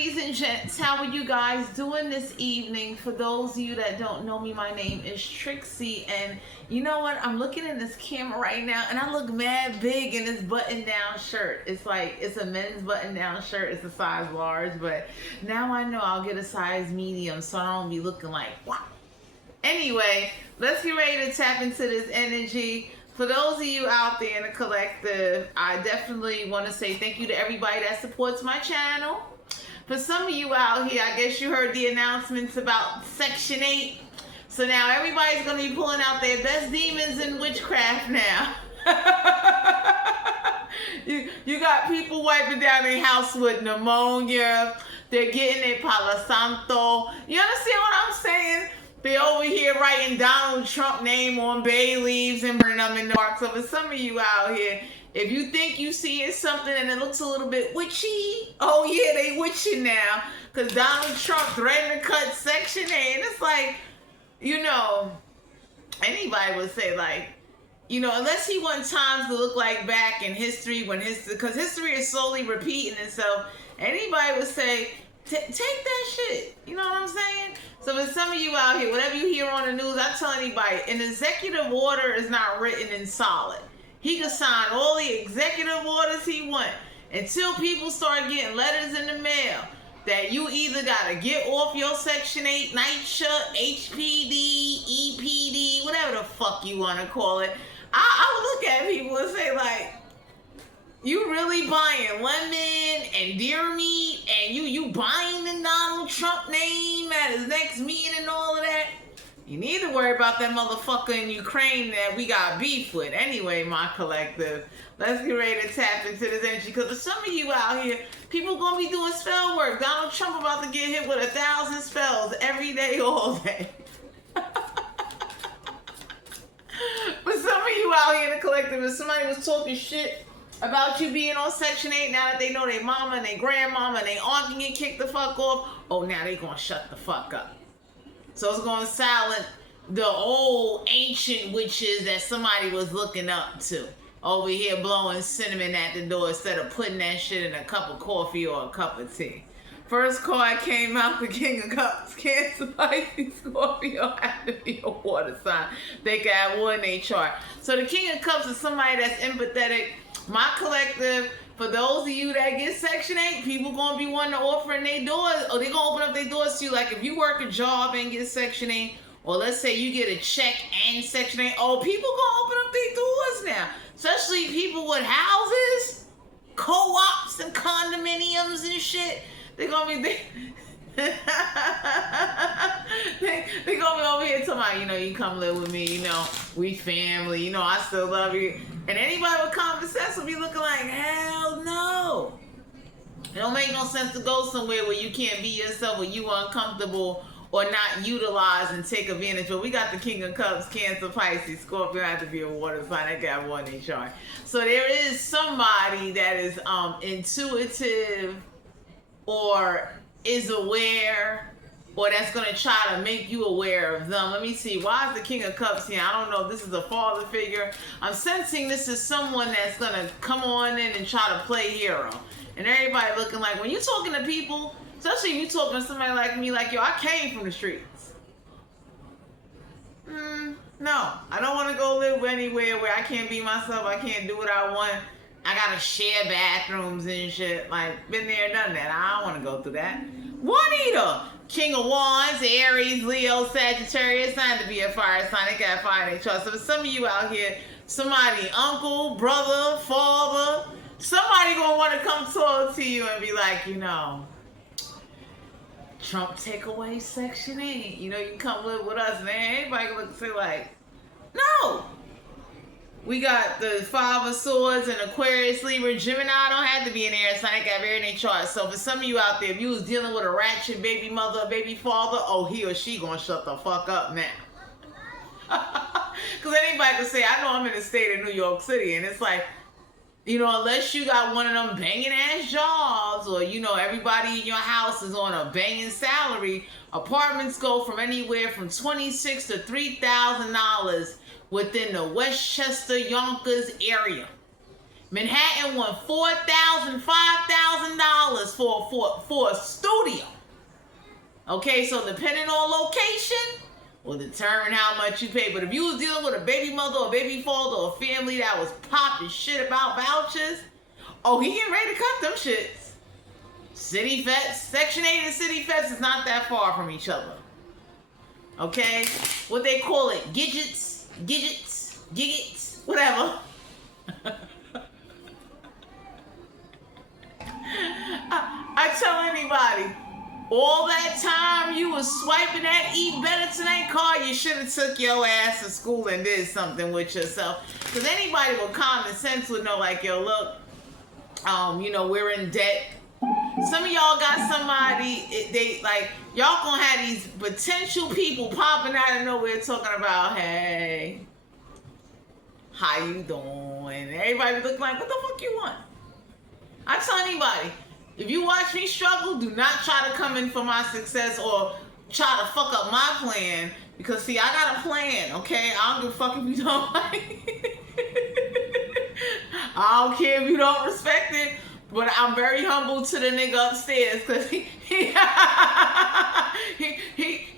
ladies and gents, how are you guys doing this evening? For those of you that don't know me, my name is Trixie, and you know what? I'm looking in this camera right now, and I look mad big in this button-down shirt. It's like, it's a men's button-down shirt. It's a size large, but now I know I'll get a size medium, so I don't be looking like, wow. Anyway, let's get ready to tap into this energy. For those of you out there in the collective, I definitely want to say thank you to everybody that supports my channel. For some of you out here, I guess you heard the announcements about Section 8. So now everybody's going to be pulling out their best demons in witchcraft now. You got people wiping down their house with pneumonia. They're getting their Palo Santo. You understand what I'm saying? They over here writing Donald Trump name on bay leaves and burning them in the dark. So for some of you out here, if you think you see something and it looks a little bit witchy, oh yeah, they witching now. Because Donald Trump threatened to cut Section 8. And it's like, you know, anybody would say like, you know, unless he wants times to look like back in history, when history, because history is slowly repeating itself, anybody would say, take that shit. You know what I'm saying? So for some of you out here, whatever you hear on the news, I tell anybody, an executive order is not written in solid. He can sign all the executive orders he wants until people start getting letters in the mail that you either got to get off your Section 8 NYCHA, HPD, EPD, whatever the fuck you want to call it. I look at people and say like, you really buying lemon and deer meat, and you buying the Donald Trump name at his next meeting and all of that? You need to worry about that motherfucker in Ukraine that we got beef with. Anyway, my collective, let's get ready to tap into this energy, because for some of you out here, people gonna be doing spell work. Donald Trump about to get hit with 1,000 spells every day, all day. For some of you out here in the collective, if somebody was talking shit about you being on Section 8, now that they know their mama and their grandmama and their aunt can get kicked the fuck off, oh, now they gonna shut the fuck up. So it's gonna silence the old ancient witches that somebody was looking up to over here blowing cinnamon at the door instead of putting that shit in a cup of coffee or a cup of tea. First card came out, the King of Cups. Cancer, Pisces, Scorpio have to be a water sign. They can have water in their chart. So the King of Cups is somebody that's empathetic. My collective, for those of you that get Section 8, people gonna be wanting to offer in their doors, or they gonna open up their doors to you. Like if you work a job and get Section 8, or let's say you get a check and Section 8, oh, people gonna open up their doors now. Especially people with houses, co-ops and condominiums and shit. They're gonna be they gonna be over here talking about, you know, you come live with me, you know, we family, you know, I still love you. And anybody with common sense will be looking like, hell no. It don't make no sense to go somewhere where you can't be yourself, where you uncomfortable or not utilize and take advantage. But we got the King of Cups, Cancer, Pisces, Scorpio have to be a water sign. They got one in chart. So there is somebody that is intuitive or is aware, or that's going to try to make you aware of them. Let me see. Why is the King of Cups here? I don't know if this is a father figure. I'm sensing this is someone that's going to come on in and try to play hero. And everybody looking like, when you're talking to people, especially if you're talking to somebody like me, like, yo, I came from the streets. No, I don't want to go live anywhere where I can't be myself. I can't do what I want. I gotta share bathrooms and shit. Like, been there, done that. I don't want to go through that. Juanita, King of Wands, Aries, Leo, Sagittarius, sign to be a fire sign. They got fire in their chart. So for some of you out here, somebody, uncle, brother, father, somebody gonna want to come talk to you and be like, you know, Trump take away Section 8. You know, you can come live with us. And anybody can look and say like, no. We got the Five of Swords and Aquarius, Libra, Gemini. Don't have to be an air sign. They got very in their chart. So for some of you out there, if you was dealing with a ratchet baby mother or baby father, oh, he or she gonna shut the fuck up now. Because anybody can say, I know I'm in the state of New York City, and it's like, you know, unless you got one of them banging ass jobs, or, you know, everybody in your house is on a banging salary, apartments go from anywhere from $26,000 to $3,000 within the Westchester, Yonkers area. Manhattan want $4,000, $5,000 for a studio. Okay, so depending on location will determine how much you pay. But if you was dealing with a baby mother or baby father or a family that was popping shit about vouchers, oh, he getting ready to cut them shits. City Feds, Section 8 and City Feds is not that far from each other. Okay? What they call it, gidgets, whatever. I tell anybody, all that time you was swiping that Eat Better Tonight card, you should have took your ass to school and did something with yourself. Because anybody with common sense would know, like, yo, look, we're in debt. Some of y'all got somebody, y'all gonna have these potential people popping out of nowhere talking about, hey, how you doing? Everybody look like, what the fuck you want? I tell anybody, if you watch me struggle, do not try to come in for my success or try to fuck up my plan. Because, see, I got a plan, okay? I don't give a fuck if you don't like it. I don't care if you don't respect it. But I'm very humble to the nigga upstairs because he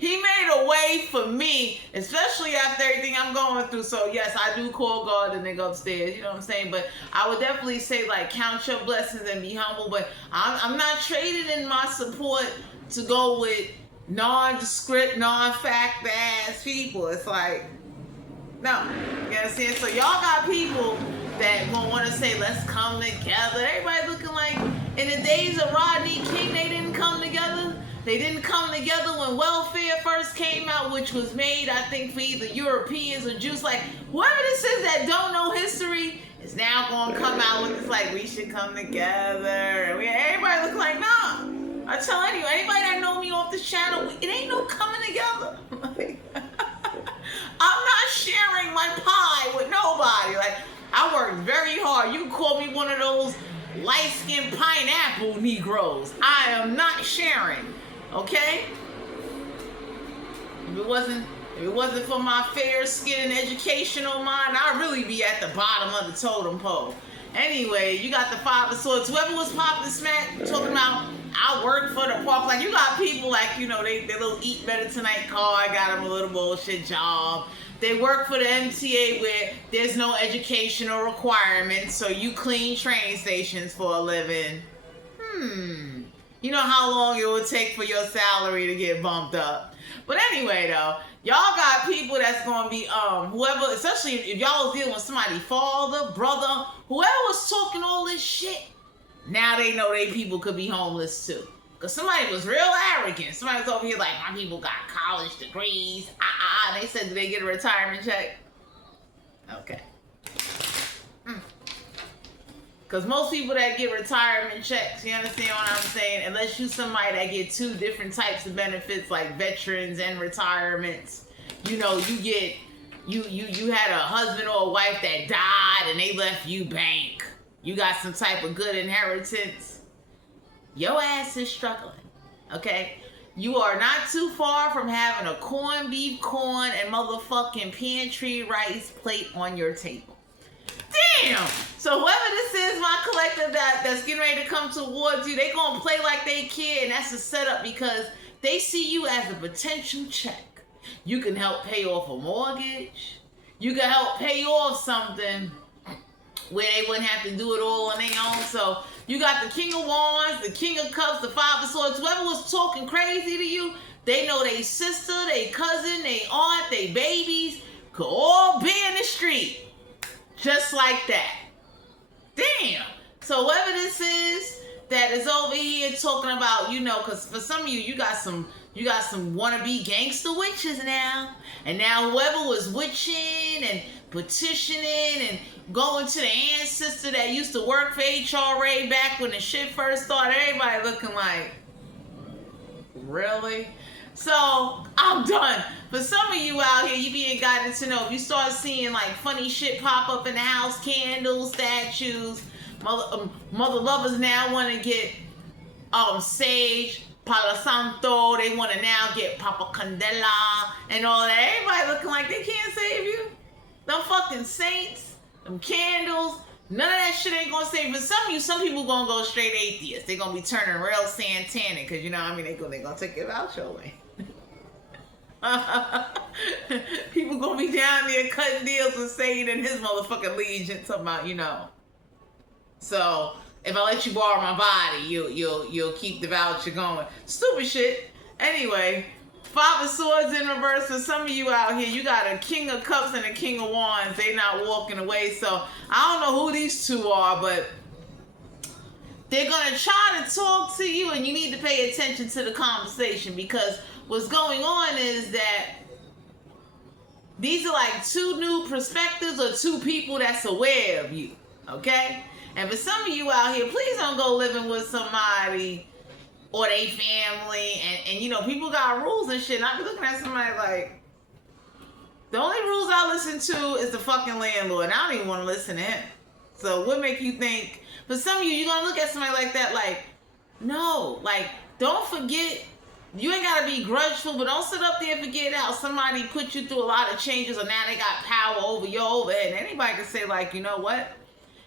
made a way for me, especially after everything I'm going through. So yes, I do call God the nigga upstairs, you know what I'm saying? But I would definitely say, like, count your blessings and be humble. But I'm not trading in my support to go with nondescript, non-fact ass people. It's like, no, you understand? So y'all got people that gonna want to say, let's come together. Everybody looking like, in the days of Rodney King, they didn't come together. They didn't come together when welfare first came out, which was made, I think, for either Europeans or Jews. Like, whoever this is that don't know history is now gonna come out with this, like, we should come together. Everybody look like, nah. I tell anybody that know me off this channel, it ain't no coming together. I'm not sharing my pie with nobody. Like, I work very hard. You can call me one of those light-skinned pineapple Negroes. I am not sharing, okay? If it wasn't for my fair skin and educational mind, I'd really be at the bottom of the totem pole. Anyway, you got the Five of Swords. Whoever was popping smack, talking about, I work for the park. Like, you got people like, they little Eat Better Tonight card, got them a little bullshit job. They work for the MTA where there's no educational requirements, so you clean train stations for a living. You know how long it would take for your salary to get bumped up. But anyway, though, y'all got people that's going to be, whoever, especially if y'all was dealing with somebody, father, brother, whoever was talking all this shit, now they know they people could be homeless too. Because somebody was real arrogant. Somebody was over here like, my people got college degrees. They said, did they get a retirement check? Okay. Because most people that get retirement checks, you understand what I'm saying? Unless you somebody that get two different types of benefits, like veterans and retirements. You get, you had a husband or a wife that died and they left you bank. You got some type of good inheritance. Your ass is struggling, okay? You are not too far from having a corned beef, corn, and motherfucking pantry rice plate on your table. Damn! So whoever this is, my collective that's getting ready to come towards you, they gonna play like they care, and that's a setup because they see you as a potential check. You can help pay off a mortgage. You can help pay off something where they wouldn't have to do it all on their own. So you got the King of Wands, the King of Cups, the Five of Swords. Whoever was talking crazy to you, they know they sister, they cousin, they aunt, they babies could all be in the street. Just like that. Damn. So whoever this is that is over here talking about, because for some of you, you got some wannabe gangster witches now. And now whoever was witching and petitioning and going to the ancestor that used to work for HRA back when the shit first started, everybody looking like, really? So I'm done. For some of you out here, you being guided to know, if you start seeing like funny shit pop up in the house, candles, statues, mother lovers now want to get sage, Palo Santo, they want to now get Papa Candela and all that. Everybody looking like they can't save you. Them fucking saints, them candles, None of that shit ain't gonna save. For some of you, some people gonna go straight atheist. They gonna be turning real Santanic, cause you know what I mean. They gonna take your voucher away. People gonna be down there cutting deals with Satan and his motherfucking legion, talking about, you know. So if I let you borrow my body, you'll keep the voucher going. Stupid shit. Anyway, Five of Swords in reverse. For some of you out here, you got a King of Cups and a King of Wands. They not walking away. So I don't know who these two are, but they're gonna try to talk to you, and you need to pay attention to the conversation, because what's going on is that these are like two new perspectives or two people that's aware of you, okay? And for some of you out here, please don't go living with somebody or they family, and you know, people got rules and shit, and I be looking at somebody like, the only rules I listen to is the fucking landlord, and I don't even want to listen to him. So what make you think, for some of you, you're gonna look at somebody like that like, no, like, don't forget, you ain't gotta be grudgeful, but don't sit up there and forget how somebody put you through a lot of changes, or now they got power over your overhead. And anybody can say, like, you know what?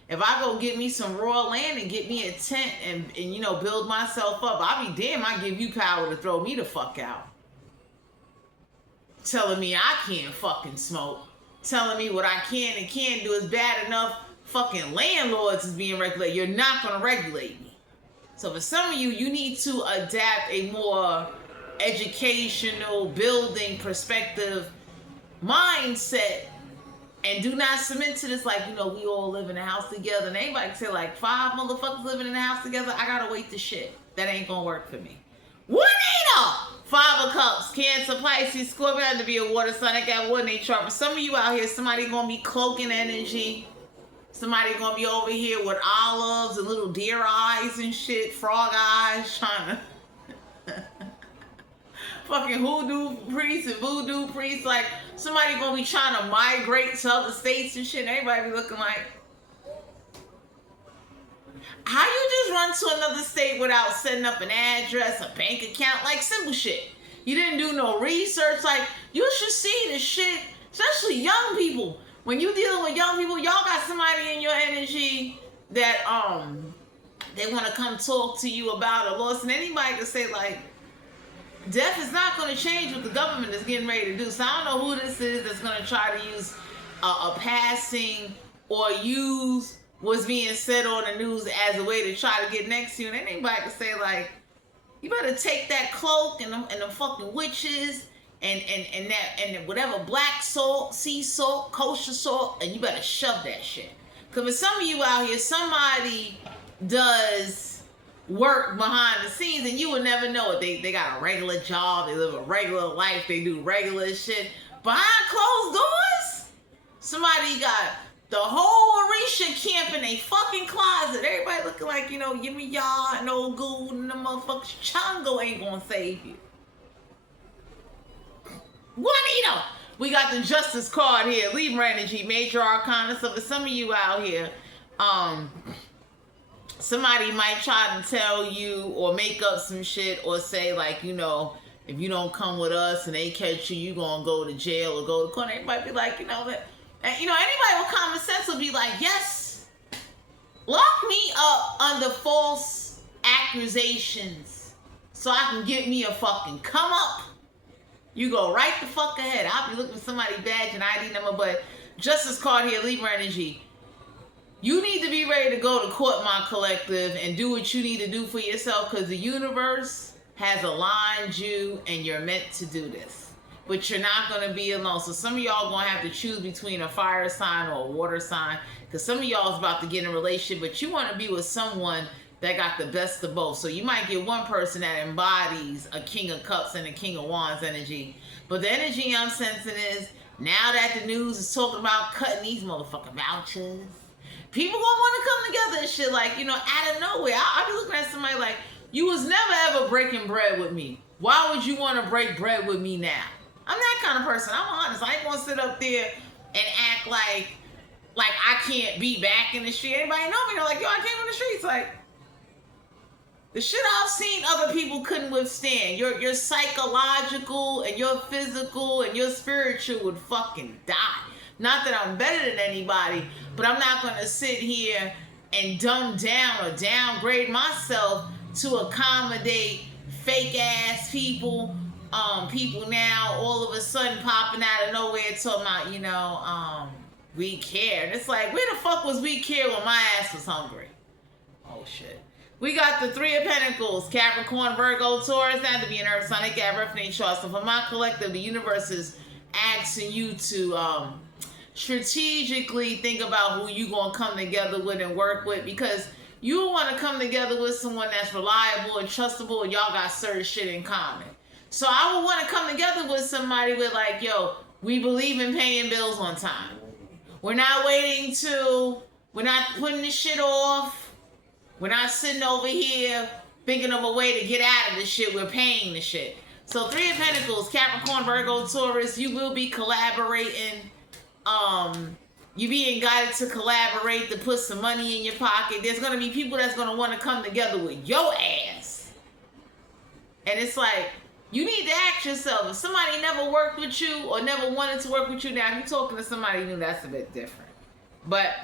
If I go get me some raw land and get me a tent and you know, build myself up, I'll be damn, I give you power to throw me the fuck out. Telling me I can't fucking smoke. Telling me what I can and can't do is bad enough. Fucking landlords is being regulated. You're not gonna regulate me. So for some of you, you need to adapt a more educational, building perspective mindset, and do not submit to this like, you know, we all live in a house together. And anybody can say like 5 motherfuckers living in a house together, I gotta wait the shit. That ain't gonna work for me. Juanita! 5 of Cups, Cancer, Pisces, Scorpio, had to be a water sign. I got water in their chart. For some of you out here, somebody gonna be cloaking energy. Somebody gonna be over here with olives and little deer eyes and shit, frog eyes, trying to fucking hoodoo priests and voodoo priests. Like, somebody gonna be trying to migrate to other states and shit. And everybody be looking like, how you just run to another state without setting up an address, a bank account, like simple shit. You didn't do no research. Like, you should see the shit, especially young people. When you dealing with young people, y'all got somebody in your energy that they want to come talk to you about a loss. And anybody can say like, death is not going to change what the government is getting ready to do. So I don't know who this is that's going to try to use a passing or use what's being said on the news as a way to try to get next to you. And anybody can say like, you better take that cloak and the fucking witches and whatever black salt, sea salt, kosher salt, and you better shove that shit. Because for some of you out here, somebody does work behind the scenes and you will never know it. They got a regular job, they live a regular life, they do regular shit. Behind closed doors, somebody got the whole Orisha camp in a fucking closet. Everybody looking like, you know, give me y'all no good and the motherfuckers. Chongo ain't gonna save you. Juanito! We got the Justice card here. Libra energy, major arcana. So for some of you out here, somebody might try to tell you or make up some shit or say like, you know, if you don't come with us and they catch you, you gonna go to jail or go to court. They might be like, you know, that, and you know, anybody with common sense will be like, yes, lock me up under false accusations so I can get me a fucking come up. You go right the fuck ahead. I'll be looking for somebody badge and ID number, but Justice card here, Libra energy. You need to be ready to go to court, my collective, and do what you need to do for yourself, because the universe has aligned you and you're meant to do this. But you're not going to be alone. So some of y'all going to have to choose between a fire sign or a water sign, because some of y'all is about to get in a relationship, but you want to be with someone that got the best of both. So you might get one person that embodies a King of Cups and a King of Wands energy. But the energy I'm sensing is, now that the news is talking about cutting these motherfucking vouchers, people gonna want to come together and shit, like, you know, out of nowhere. I'll be looking at somebody like, you was never ever breaking bread with me. Why would you want to break bread with me now? I'm that kind of person. I'm honest. I ain't gonna sit up there and act like I can't be back in the street. Anybody know me? They're like, yo, I came in the streets. Like, the shit I've seen other people couldn't withstand. Your psychological and your physical and your spiritual would fucking die. Not that I'm better than anybody, but I'm not going to sit here and dumb down or downgrade myself to accommodate fake ass people. People now all of a sudden popping out of nowhere talking about, we care. And it's like, where the fuck was we care when my ass was hungry? Oh shit. We got the Three of Pentacles, Capricorn, Virgo, Taurus, that to be an Earth, Sun, Earth, name chart. So for my collective, the universe is asking you to strategically think about who you gonna come together with and work with, because you want to come together with someone that's reliable and trustable, and y'all got certain shit in common. So I would want to come together with somebody with like, yo, we believe in paying bills on time. We're not we're not putting this shit off. We're not sitting over here thinking of a way to get out of this shit. We're paying the shit. So Three of Pentacles, Capricorn, Virgo, Taurus, you will be collaborating. You being guided to collaborate, to put some money in your pocket. There's going to be people that's going to want to come together with your ass. And it's like, you need to ask yourself, if somebody never worked with you or never wanted to work with you, now if you're talking to somebody new, that's a bit different. But,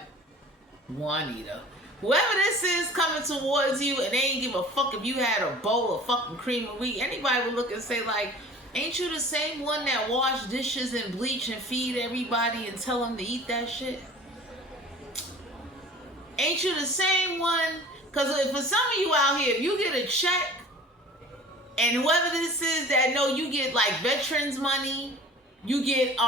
Juanita, whoever this is coming towards you and they ain't give a fuck if you had a bowl of fucking cream of wheat, anybody would look and say like, ain't you the same one that wash dishes and bleach and feed everybody and tell them to eat that shit? Ain't you the same one? Because for some of you out here, if you get a check, and whoever this is that know you get like veterans money, you get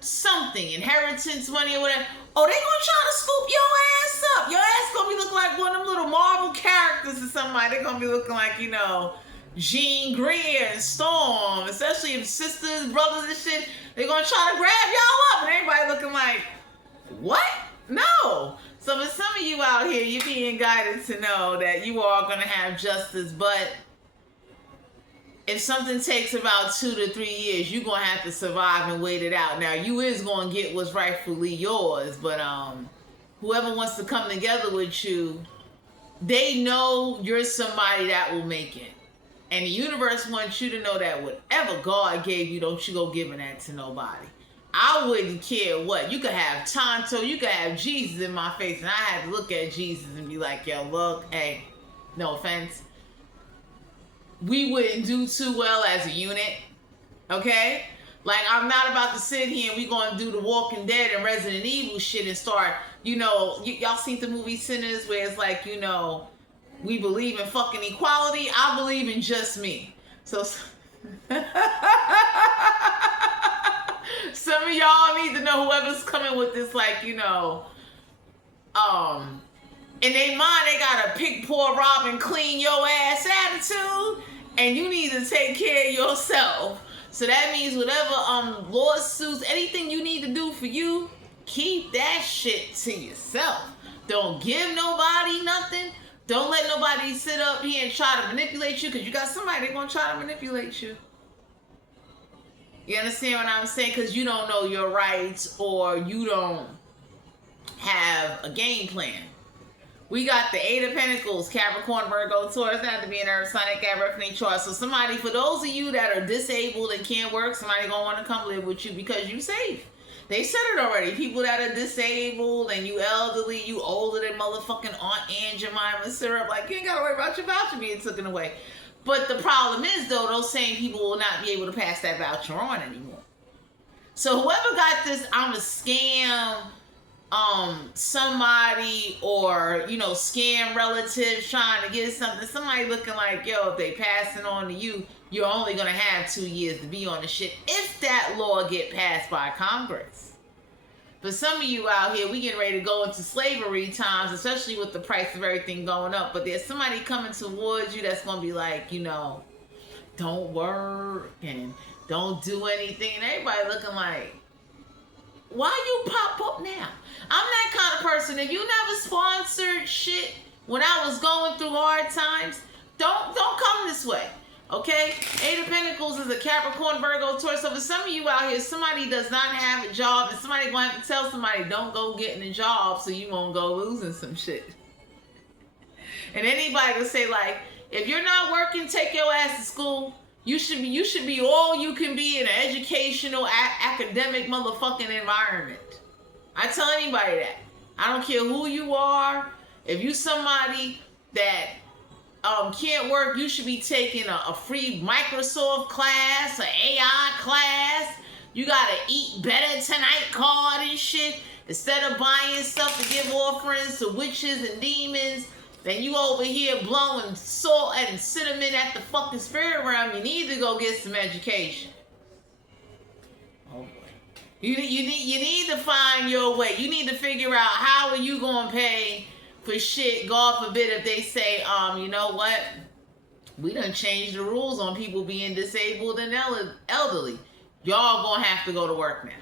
something, inheritance money or whatever, oh, they gonna try to scoop your ass up. Your ass gonna be looking like one of them little Marvel characters or somebody. They gonna be looking like, Jean Grey and Storm, especially if sisters, brothers and shit, they're gonna try to grab y'all up and everybody looking like, what? No. So for some of you out here, you're being guided to know that you are gonna have justice, but if something takes about 2 to 3 years, you're gonna have to survive and wait it out. Now you is gonna get what's rightfully yours, but whoever wants to come together with you, they know you're somebody that will make it. And the universe wants you to know that whatever God gave you, don't you go giving that to nobody. I wouldn't care what. You could have Tonto, you could have Jesus in my face, and I had to look at Jesus and be like, yo, look, hey, no offense. We wouldn't do too well as a unit, okay? Like, I'm not about to sit here and we gonna do the Walking Dead and Resident Evil shit and start, y'all seen the movie Sinners where it's like, we believe in fucking equality. I believe in just me. So some of y'all need to know whoever's coming with this, like, in their mind, they got a pick, pour, rob, and clean your ass attitude, and you need to take care of yourself. So that means whatever lawsuits, anything you need to do for you, keep that shit to yourself. Don't give nobody nothing. Don't let nobody sit up here and try to manipulate you, because you got somebody that's going to try to manipulate you. You understand what I'm saying? Because you don't know your rights or you don't have a game plan. We got the Eight of Pentacles, Capricorn, Virgo, Taurus, that have to be an Earth, Sun, Earth, name chart. So somebody, for those of you that are disabled and can't work, somebody going to want to come live with you because you safe. They said it already. People that are disabled and you elderly, you older than motherfucking Aunt Aunt Jemima Syrup, like, you ain't got to worry about your voucher being taken away. But the problem is, though, those same people will not be able to pass that voucher on anymore. So whoever got this, I'm a scam, somebody, or, scam relatives trying to get something, somebody looking like, yo, if they pass it on to you, you're only going to have 2 years to be on the shit if that law get passed by Congress. For some of you out here, we getting ready to go into slavery times, especially with the price of everything going up. But there's somebody coming towards you that's going to be like, don't work and don't do anything. And everybody looking like, why you pop up now? I'm that kind of person. If you never sponsored shit when I was going through hard times, don't come this way. Okay? Eight of Pentacles is a Capricorn, Virgo, Taurus. So for some of you out here, somebody does not have a job, and somebody going to have to tell somebody, don't go getting a job so you won't go losing some shit. And anybody can say, like, if you're not working, take your ass to school. You should be all you can be in an educational, academic motherfucking environment. I tell anybody that. I don't care who you are. If you somebody that can't work, you should be taking a free Microsoft class, an AI class. You gotta eat better tonight card and shit. Instead of buying stuff to give offerings to witches and demons, then you over here blowing salt and cinnamon at the fucking spirit realm. You need to go get some education. Oh boy. You need to find your way. You need to figure out how are you gonna pay for shit, God forbid, if they say, you know what? We done changed the rules on people being disabled and elderly. Y'all gonna have to go to work now.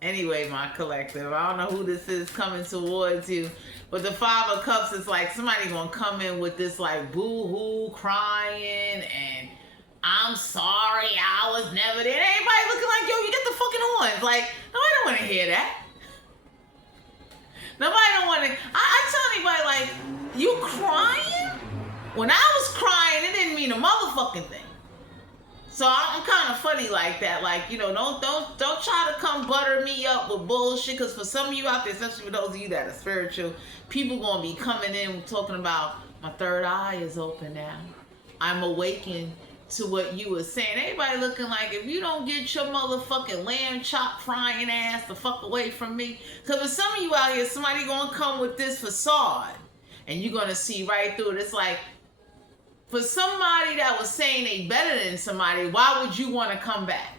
Anyway, my collective, I don't know who this is coming towards you, but the Five of Cups is like somebody gonna come in with this like boo-hoo crying and I'm sorry, I was never there. Everybody looking like, yo, you get the fucking horns. Like, nobody don't want to hear that. Nobody don't want to. I tell anybody, like, you crying? When I was crying, it didn't mean a motherfucking thing. So I'm kind of funny like that. Like, you know, don't try to come butter me up with bullshit. Because for some of you out there, especially for those of you that are spiritual, people going to be coming in talking about, my third eye is open now. I'm awakened to what you were saying. Everybody looking like, if you don't get your motherfucking lamb chop frying ass the fuck away from me. Because for some of you out here, somebody gonna come with this facade and you're gonna see right through it. It's like, for somebody that was saying they better than somebody, why would you want to come back?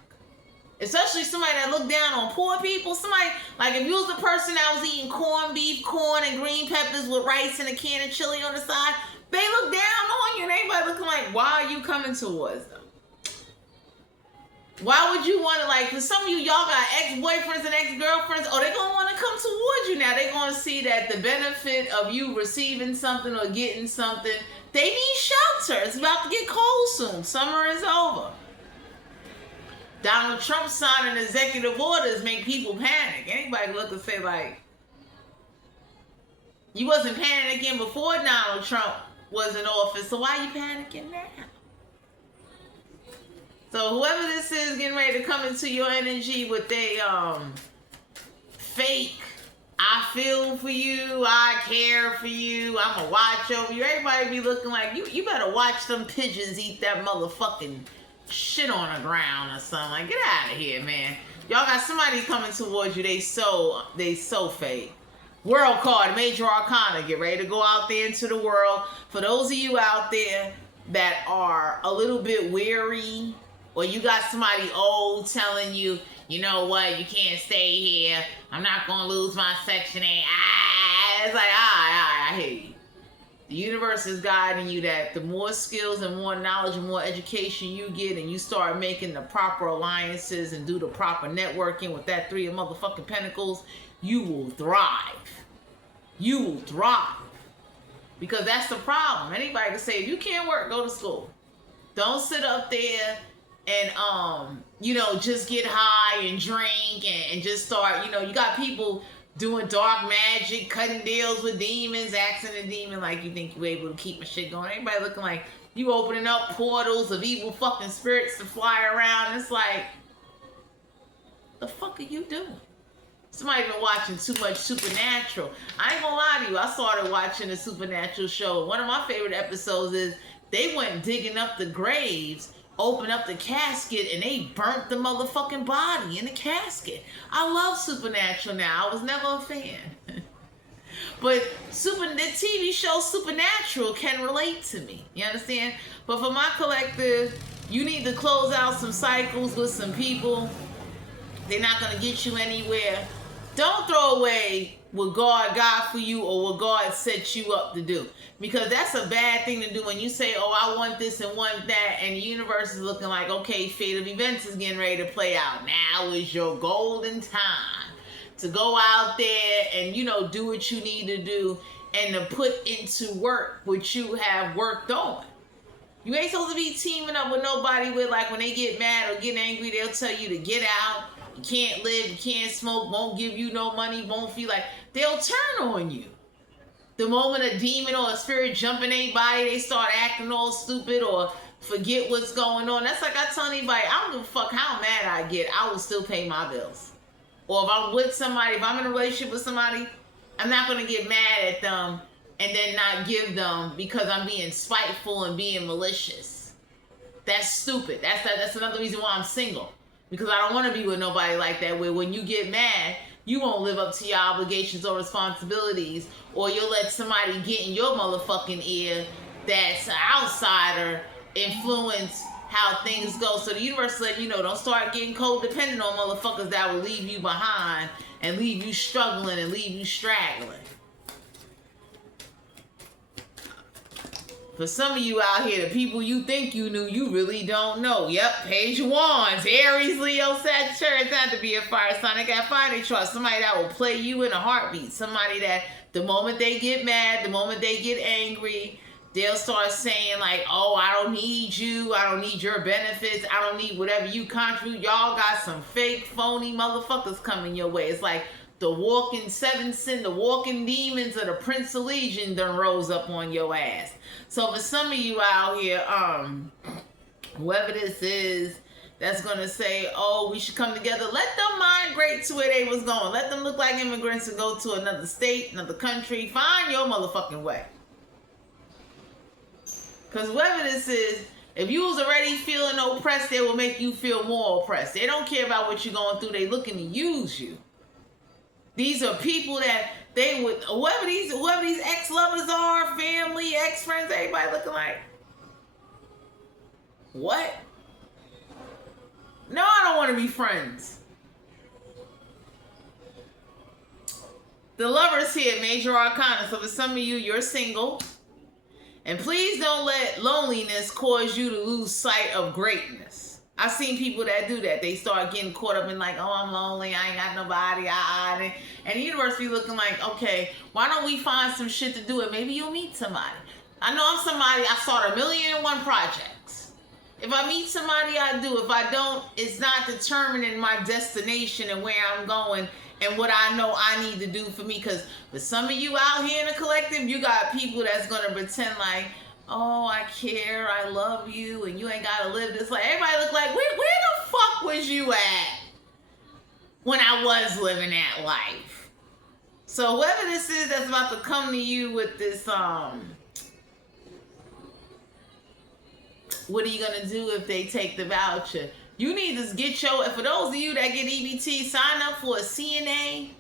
Especially somebody that looked down on poor people. Somebody, like if you was the person that was eating corned beef, corn, and green peppers with rice and a can of chili on the side, they look down on you and everybody looking like, why are you coming towards them? Why would you want to, like, for some of you, y'all got ex-boyfriends and ex-girlfriends, oh, they're going to want to come towards you now. They're going to see that the benefit of you receiving something or getting something, they need shelter. It's about to get cold soon. Summer is over. Donald Trump signing executive orders make people panic. Anybody look and say, like, you wasn't panicking before Donald Trump was in office, so why are you panicking now? So whoever this is getting ready to come into your energy with a fake, I feel for you, I care for you, I'm gonna watch over you. Everybody be looking like, you better watch them pigeons eat that motherfucking shit on the ground or something. Like, get out of here, man. Y'all got somebody coming towards you, they so fake. World card, major arcana. Get ready to go out there into the world. For those of you out there that are a little bit weary, or you got somebody old telling you, you know what, you can't stay here. I'm not going to lose my Section 8. It's like, I hear you. The universe is guiding you that the more skills and more knowledge and more education you get and you start making the proper alliances and do the proper networking with that Three of motherfucking Pentacles, you will thrive. You will thrive. Because that's the problem. Anybody can say, if you can't work, go to school. Don't sit up there and, you know, just get high and drink and just start, you know, you got people doing dark magic, cutting deals with demons, asking the demon like, you think you able to keep my shit going. Everybody looking like you opening up portals of evil fucking spirits to fly around. It's like, the fuck are you doing? Somebody been watching too much Supernatural. I ain't gonna lie to you. I started watching the Supernatural show. One of my favorite episodes is they went digging up the graves, opened up the casket, and they burnt the motherfucking body in the casket. I love Supernatural now. I was never a fan. But the TV show Supernatural can relate to me. You understand? But for my collective, you need to close out some cycles with some people. They're not going to get you anywhere. Don't throw away what God got for you or what God set you up to do. Because that's a bad thing to do when you say, oh, I want this and want that, and the universe is looking like, okay, fate of events is getting ready to play out. Now is your golden time to go out there and, you know, do what you need to do and to put into work what you have worked on. You ain't supposed to be teaming up with nobody with, like, when they get mad or get angry, they'll tell you to get out. You can't live, you can't smoke, won't give you no money, won't feel like, they'll turn on you. the moment a demon or a spirit jump in anybody, they start acting all stupid or forget what's going on. That's like I tell anybody, I don't give a fuck how mad I get, I will still pay my bills. Or if I'm with somebody, if I'm in a relationship with somebody, I'm not going to get mad at them and then not give them because I'm being spiteful and being malicious. That's stupid. That's another reason why I'm single. Because I don't want to be with nobody like that, where when you get mad, you won't live up to your obligations or responsibilities, or you'll let somebody get in your motherfucking ear that's an outsider influence how things go. So the universe let you know, don't start getting codependent on motherfuckers that will leave you behind and leave you struggling and leave you straggling. For some of you out here, the people you think you knew, you really don't know. Yep, Page of Wands, Aries, Leo, Sagittarius, not to be a fire sign. They got fire, they trust somebody that will play you in a heartbeat. Somebody that the moment they get mad, the moment they get angry, they'll start saying like, oh, I don't need you. I don't need your benefits. I don't need whatever you contribute. Y'all got some fake, phony motherfuckers coming your way. It's like the walking seven sin, the walking demons of the Prince of Legion done rose up on your ass. So for some of you out here, whoever this is that's gonna say, oh, we should come together, let them migrate to where they was going. Let them look like immigrants and go to another state, another country. Find your motherfucking way. Because whoever this is, if you was already feeling oppressed, they will make you feel more oppressed. They don't care about what you're going through. They looking to use you. These are people that they would, whoever these ex-lovers are, family, ex-friends, everybody looking like, what? No, I don't want to be friends. The Lovers here, Major Arcana. So for some of you, you're single. And please don't let loneliness cause you to lose sight of greatness. I've seen people that do that. They start getting caught up in like, oh, I'm lonely, I ain't got nobody, and the universe be looking like, okay, why don't we find some shit to do and maybe you'll meet somebody. I know I'm somebody, I start 1,000,001 projects. If I meet somebody, I do. If I don't, it's not determining my destination and where I'm going and what I know I need to do for me. Because for some of you out here in the collective, you got people that's going to pretend like, oh, I care, I love you, and you ain't got to live this life. Everybody look like, where the fuck was you at when I was living that life? So whoever this is that's about to come to you with this, what are you going to do if they take the voucher? You need to get your, for those of you that get EBT, sign up for a CNA.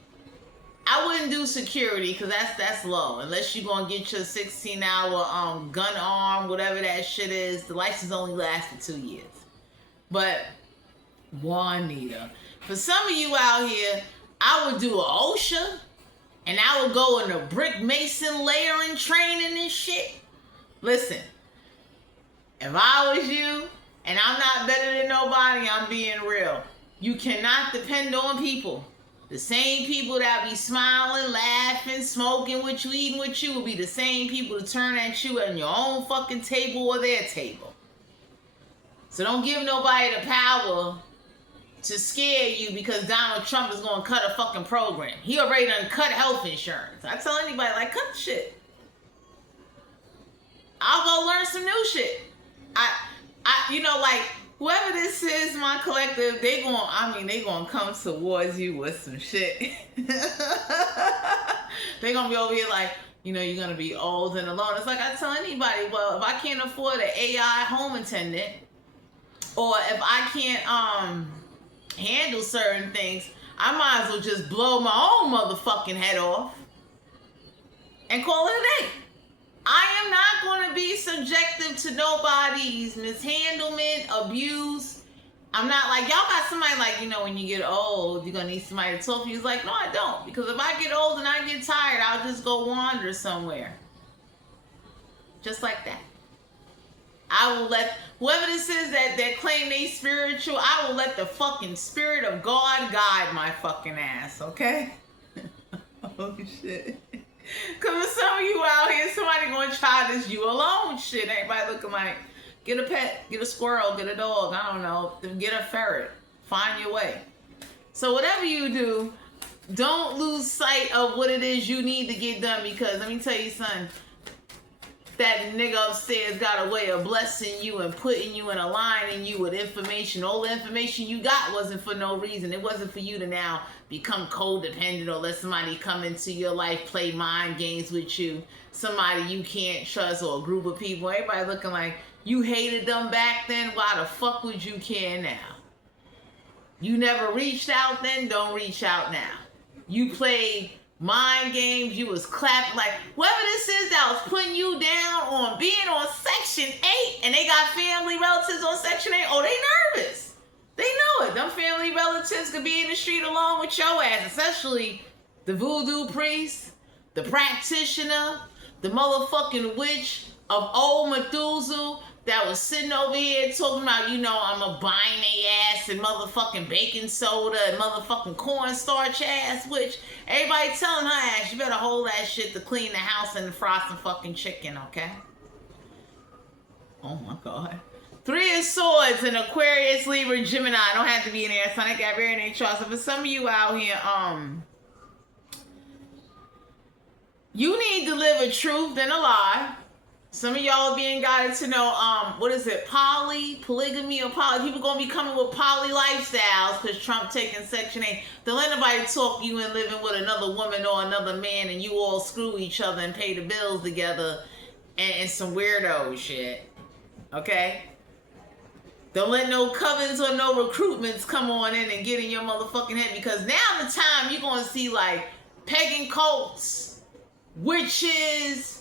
I wouldn't do security because that's low. Unless you're going to get your 16-hour gun arm, whatever that shit is. The license only lasts for 2 years. But, Juanita, for some of you out here, I would do a OSHA. And I would go in a brick mason layering training and shit. Listen, if I was you, and I'm not better than nobody, I'm being real. You cannot depend on people. The same people that be smiling, laughing, smoking with you, eating with you will be the same people to turn at you on your own fucking table or their table. So don't give nobody the power to scare you because Donald Trump is going to cut a fucking program. He already done cut health insurance. I tell anybody, like, cut the shit. I'll go learn some new shit. You know, like, whoever this is, my collective, they gonna come towards you with some shit. They gonna be over here like, you know, you're gonna be old and alone. It's like I tell anybody, well, if I can't afford an AI home attendant, or if I can't handle certain things, I might as well just blow my own motherfucking head off and call it a day. I am not going to be subjective to nobody's mishandlement, abuse. I'm not like, y'all got somebody like, you know, when you get old, you're going to need somebody to talk to you. It's like, no, I don't. Because if I get old and I get tired, I'll just go wander somewhere. Just like that. I will let, whoever this is that claim they spiritual, I will let the fucking spirit of God guide my fucking ass, okay? Oh, shit. Because for some of you out here, somebody going to try this you alone shit. Everybody looking like, get a pet, get a squirrel, get a dog, I don't know, get a ferret. Find your way. So whatever you do, don't lose sight of what it is you need to get done, because let me tell you something. That nigga upstairs got a way of blessing you and putting you and aligning you with information. All the information you got wasn't for no reason. It wasn't for you to now become codependent or let somebody come into your life, play mind games with you. Somebody you can't trust, or a group of people. Everybody looking like you hated them back then. Why the fuck would you care now? You never reached out then, don't reach out now. You played mind games, you was clapping like, whoever this is that was putting you down on being on Section 8 and they got family relatives on Section 8, oh, they nervous. They know it. Them family relatives could be in the street along with your ass, especially the voodoo priest, the practitioner, the motherfucking witch of old Methuselah that was sitting over here talking about, you know, I'm a buying they ass and motherfucking baking soda and motherfucking cornstarch ass, which everybody telling her ass, you better hold that shit to clean the house and fry some fucking chicken, okay? Oh my God. 3 of Swords in Aquarius, Libra, Gemini. Don't have to be in there, son. I got very in their chart. So for some of you out here, you need to live a truth than a lie. Some of y'all are being guided to know, what is it, polygamy or poly? People gonna be coming with poly lifestyles because Trump taking Section 8. Don't let nobody talk you in living with another woman or another man and you all screw each other and pay the bills together and some weirdo shit, okay? Don't let no covens or no recruitments come on in and get in your motherfucking head, because now the time you're gonna see like pagan cults, witches,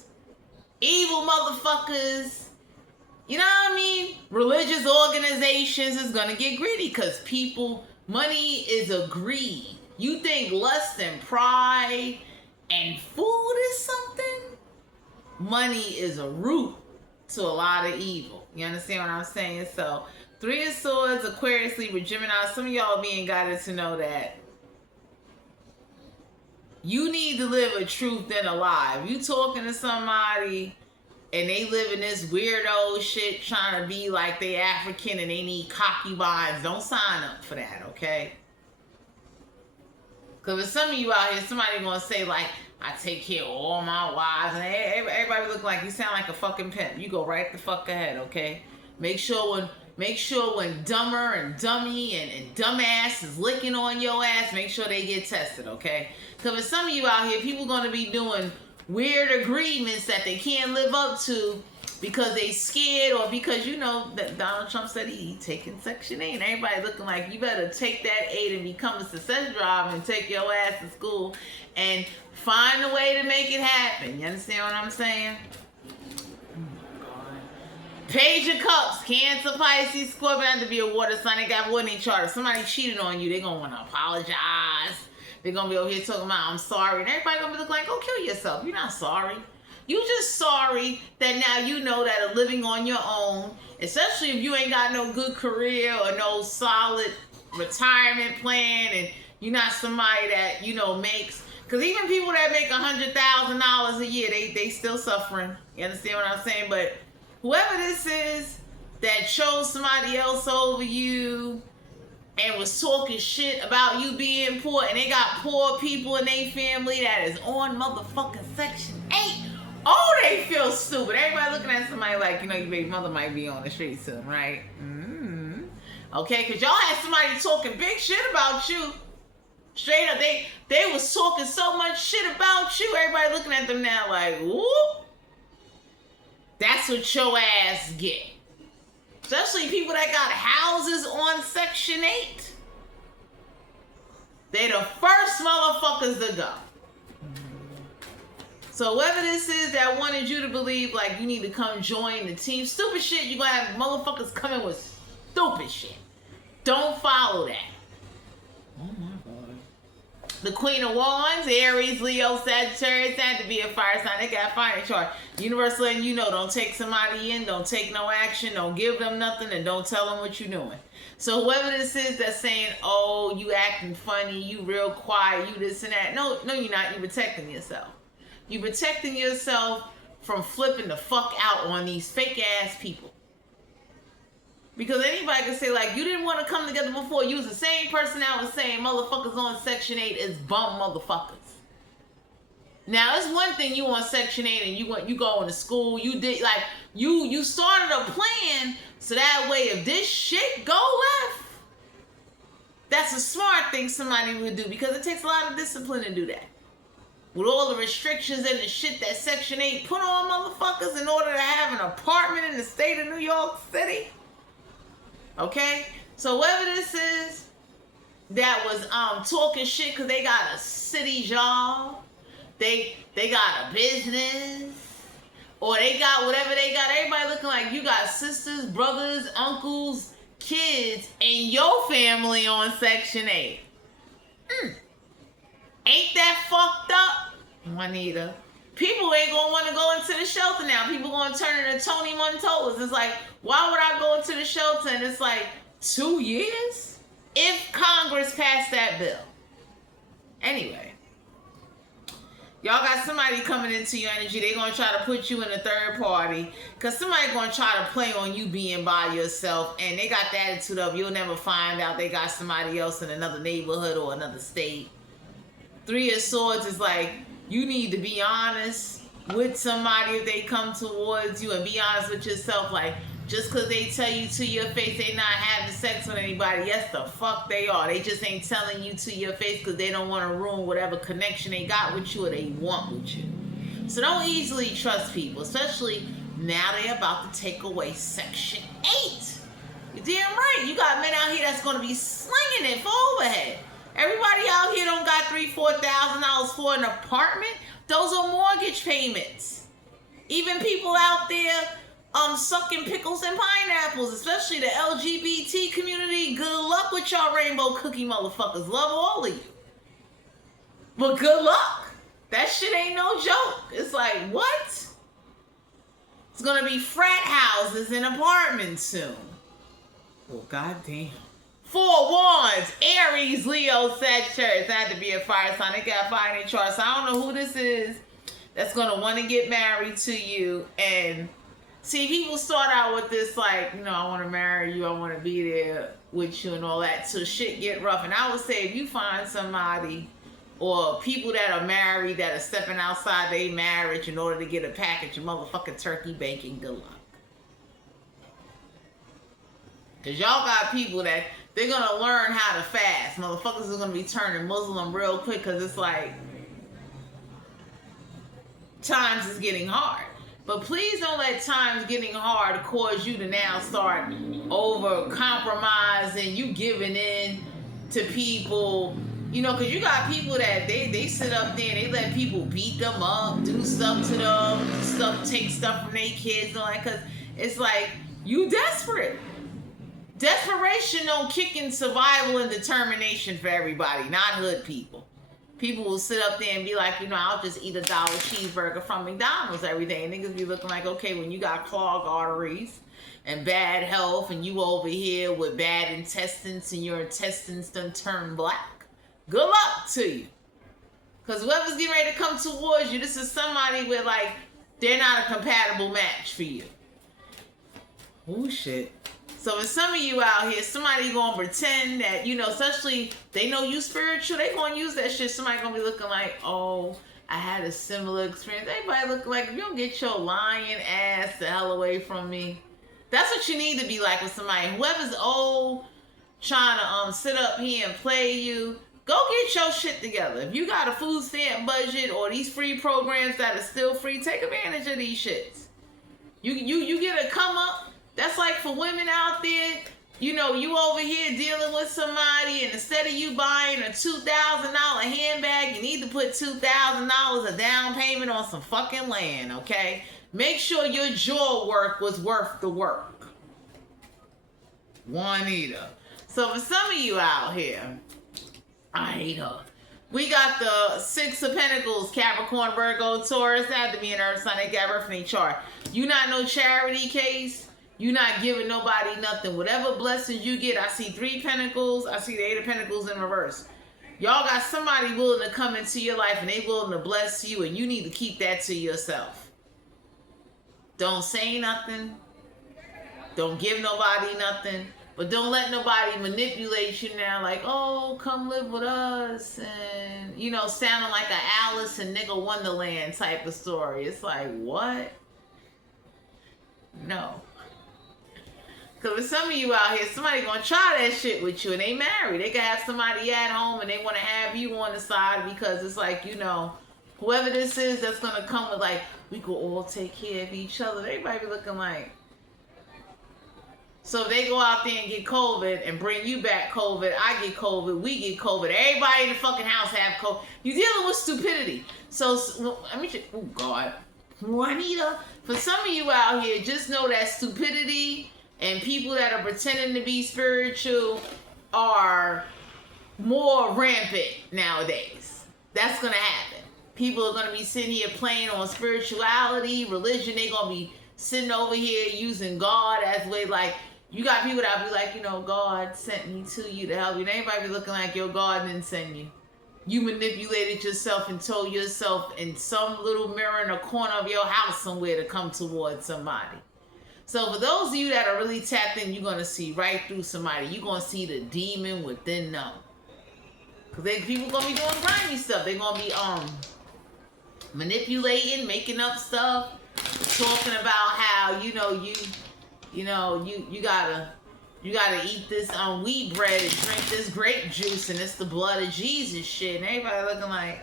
evil motherfuckers, you know what I mean? Religious organizations is gonna get greedy because people, money is a greed. You think lust and pride and food is something? Money is a root to a lot of evil. You understand what I'm saying? So 3 of Swords, Aquarius, Libra, Gemini. Some of y'all are being guided to know that you need to live a truth than a lie. If you talking to somebody and they live in this weirdo shit trying to be like they African and they need concubines, don't sign up for that, okay? Because if some of you out here, somebody gonna say like, I take care of all my wives, and everybody look like you sound like a fucking pimp. You go right the fuck ahead, okay? Make sure when dumber and dummy and dumbass is licking on your ass, make sure they get tested, okay? Because for some of you out here, people going to be doing weird agreements that they can't live up to because they scared, or because, you know, that Donald Trump said he taking Section 8. And everybody looking like you better take that 8 and become a success driver and take your ass to school and find a way to make it happen. You understand what I'm saying? Page of Cups, Cancer, Pisces, Scorpio, have to be a water sign. They got water in their chart. If somebody cheated on you, they're going to want to apologize. They're going to be over here talking about, I'm sorry. And everybody going to be looking like, go kill yourself. You're not sorry. You just sorry that now you know that living on your own, especially if you ain't got no good career or no solid retirement plan, and you're not somebody that, you know, makes, because even people that make $100,000 a year, they still suffering. You understand what I'm saying? But whoever this is that chose somebody else over you and was talking shit about you being poor, and they got poor people in their family that is on motherfucking Section 8. Oh, they feel stupid. Everybody looking at somebody like, you know, your baby mother might be on the street soon, right? Mm-hmm. Okay, because y'all had somebody talking big shit about you. Straight up, they was talking so much shit about you. Everybody looking at them now like, whoop. That's what your ass get. Especially people that got houses on Section 8. They the first motherfuckers to go. So whoever this is that wanted you to believe like you need to come join the team, stupid shit, you're going to have motherfuckers coming with stupid shit. Don't follow that. Oh my God. The Queen of Wands, Aries, Leo, Sagittarius, had to be a fire sign. They got fire in chart. Universe letting you know, don't take somebody in, don't take no action, don't give them nothing, and don't tell them what you're doing. So whoever this is that's saying, oh, you acting funny, you real quiet, you this and that. No, you're not. You're protecting yourself. You're protecting yourself from flipping the fuck out on these fake ass people. Because anybody can say, like, you didn't want to come together before. You was the same person that was saying motherfuckers on Section 8 is bum motherfuckers. Now, it's one thing you on Section 8 and you going to school. You did, like, you started a plan so that way if this shit go left, that's a smart thing somebody would do, because it takes a lot of discipline to do that. With all the restrictions and the shit that Section 8 put on motherfuckers in order to have an apartment in the state of New York City. Okay? So whoever this is that was talking shit because they got a city job, they got a business, or they got whatever they got, everybody looking like you got sisters, brothers, uncles, kids, and your family on Section 8. Ain't that fucked up, Juanita? People ain't gonna want to go into the shelter now. People gonna turn into Tony Montolas. It's like, why would I go into the shelter? And it's like 2 years if Congress passed that bill. Anyway, y'all got somebody coming into your energy. They gonna try to put you in a third party, because somebody gonna try to play on you being by yourself, and they got the attitude of you'll never find out they got somebody else in another neighborhood or another state. Three of Swords is like, you need to be honest with somebody if they come towards you, and be honest with yourself. Like, just because they tell you to your face they not having sex with anybody, yes, the fuck they are. They just ain't telling you to your face because they don't want to ruin whatever connection they got with you or they want with you. So don't easily trust people, especially now they're about to take away Section 8. You're damn right. You got men out here that's going to be slinging it for overhead. Everybody out here don't got $3,000-$4,000 for an apartment. Those are mortgage payments. Even people out there sucking pickles and pineapples, especially the LGBT community. Good luck with y'all rainbow cookie motherfuckers. Love all of you. But good luck. That shit ain't no joke. It's like, what? It's gonna be frat houses and apartments soon. Well, goddamn. 4 Wands, Aries, Leo, Sagittarius. That had to be a fire sign. They got fire in their chart. So I don't know who this is that's going to want to get married to you. And see, people start out with this like, you know, I want to marry you. I want to be there with you and all that. So shit get rough. And I would say if you find somebody or people that are married that are stepping outside their marriage in order to get a package of motherfucking turkey bacon, good luck. Because y'all got people that they're going to learn how to fast. Motherfuckers are going to be turning Muslim real quick because it's like times is getting hard. But please don't let times getting hard cause you to now start over compromising, you giving in to people. You know, because you got people that they sit up there and they let people beat them up, do stuff to them, take stuff from their kids and all that, because it's like, you desperate. Desperation don't kick in survival and determination for everybody, not hood people. People will sit up there and be like, you know, I'll just eat a $1 cheeseburger from McDonald's every day. And niggas be looking like, okay, when you got clogged arteries and bad health and you over here with bad intestines and your intestines done turn black, good luck to you. Because whoever's getting ready to come towards you, this is somebody with like, they're not a compatible match for you. Oh, shit. So if some of you out here, somebody gonna pretend that, you know, especially they know you spiritual, they gonna use that shit. Somebody gonna be looking like, oh, I had a similar experience. Everybody look like, if you don't get your lying ass the hell away from me. That's what you need to be like with somebody. Whoever's old, trying to sit up here and play you, go get your shit together. If you got a food stamp budget or these free programs that are still free, take advantage of these shits. You get a come up. That's like for women out there, you know, you over here dealing with somebody and instead of you buying a $2,000 handbag, you need to put $2,000 a down payment on some fucking land, okay? Make sure your jaw work was worth the work. Juanita. So for some of you out here, I hate her. We got the 6 of Pentacles, Capricorn, Virgo, Taurus. That had to be an Earth sign. They got birth in their chart. You not no charity case. You not giving nobody nothing. Whatever blessings you get, I see 3 Pentacles. I see the 8 of Pentacles in reverse. Y'all got somebody willing to come into your life and they willing to bless you, and you need to keep that to yourself. Don't say nothing. Don't give nobody nothing. But don't let nobody manipulate you now, like, oh, come live with us, and, you know, sounding like a Alice in Nigga Wonderland type of story. It's like, what? No. Because for some of you out here, somebody going to try that shit with you, and they married. They can have somebody at home, and they want to have you on the side because it's like, you know, whoever this is that's going to come with, like, we could all take care of each other. Everybody be looking like, so if they go out there and get COVID and bring you back COVID, I get COVID, we get COVID, everybody in the fucking house have COVID. You're dealing with stupidity. So, I mean, oh God, Juanita, for some of you out here, just know that stupidity and people that are pretending to be spiritual are more rampant nowadays. That's going to happen. People are going to be sitting here playing on spirituality, religion. They're going to be sitting over here using God as way, like, you got people that be like, you know, God sent me to you to help you. And everybody be looking like your God didn't send you. You manipulated yourself and told yourself in some little mirror in a corner of your house somewhere to come towards somebody. So for those of you that are really tapped in, you're going to see right through somebody. You're going to see the demon within them. Because people going to be doing grimy stuff. They're going to be manipulating, making up stuff, talking about how, you know, you gotta eat this wheat bread and drink this grape juice and it's the blood of Jesus shit, and everybody looking like,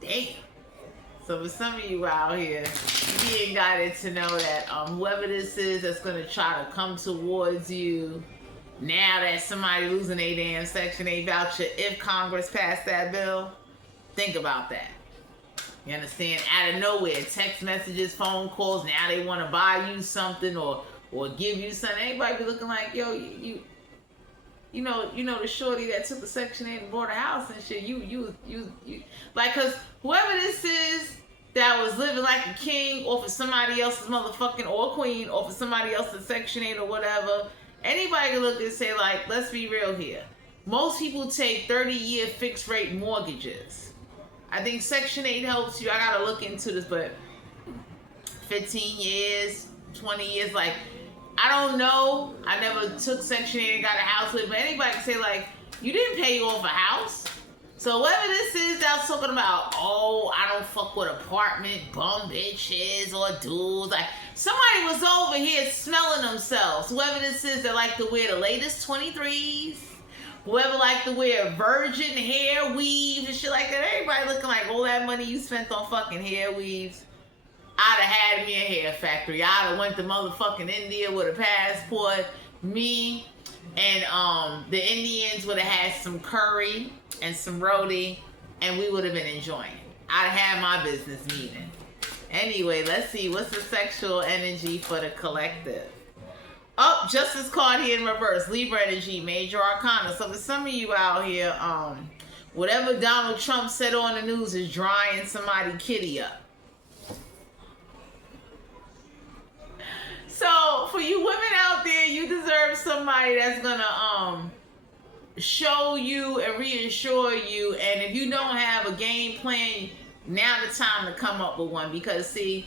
damn. So for some of you out here, you ain't got it to know that whoever this is that's gonna try to come towards you now that somebody losing a damn Section 8 voucher, if Congress passed that bill, think about that. You understand? Out of nowhere, text messages, phone calls. Now they want to buy you something or give you something. Everybody be looking like, yo, you know the shorty that took the Section 8 and bought a house and shit. You like, cause whoever this is that was living like a king, or for somebody else's motherfucking or queen, or for somebody else's Section 8 or whatever. Anybody can look and say, like, let's be real here. Most people take 30-year fixed rate mortgages. I think Section 8 helps you. I gotta look into this, but 15 years, 20 years, like, I don't know. I never took Section 8 and got a house with it, but anybody can say, like, you didn't pay off a house. So whoever this is that's talking about, oh, I don't fuck with apartment bum bitches or dudes, like, somebody was over here smelling themselves. Whoever this is that like to wear the latest 23s, whoever like to wear virgin hair weaves and shit like that, everybody looking like all that money you spent on fucking hair weaves. I'd have had me a hair factory. I'd have went to motherfucking India with a passport. Me and the Indians would have had some curry and some roti, and we would have been enjoying it. I'd have my business meeting. Anyway, let's see. What's the sexual energy for the collective? Oh, Justice card here in reverse. Libra energy, major arcana. So for some of you out here, whatever Donald Trump said on the news is drying somebody kitty up. So for you women out there, you deserve somebody that's gonna show you and reassure you. And if you don't have a game plan, now the time to come up with one. Because see,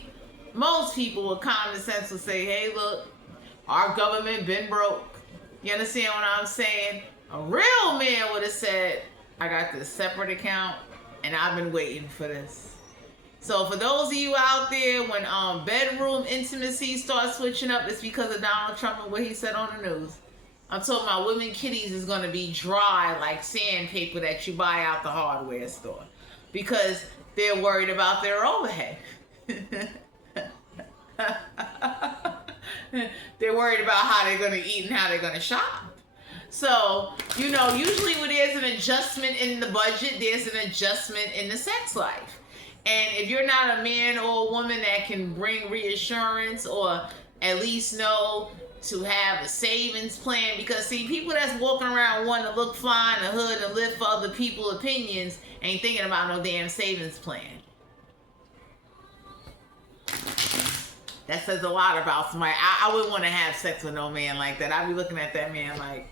most people with common sense will say, hey, look, our government been broke. You understand what I'm saying? A real man would have said, I got this separate account and I've been waiting for this. So for those of you out there, when bedroom intimacy starts switching up, it's because of Donald Trump and what he said on the news. I'm talking about women kitties is going to be dry like sandpaper that you buy out the hardware store. Because they're worried about their overhead. They're worried about how they're going to eat and how they're going to shop. So, you know, usually when there's an adjustment in the budget, there's an adjustment in the sex life. And if you're not a man or a woman that can bring reassurance or at least know to have a savings plan, because see, people that's walking around wanting to look fly in the hood and live for other people's opinions ain't thinking about no damn savings plan. That says a lot about somebody. I wouldn't want to have sex with no man like that. I'd be looking at that man like,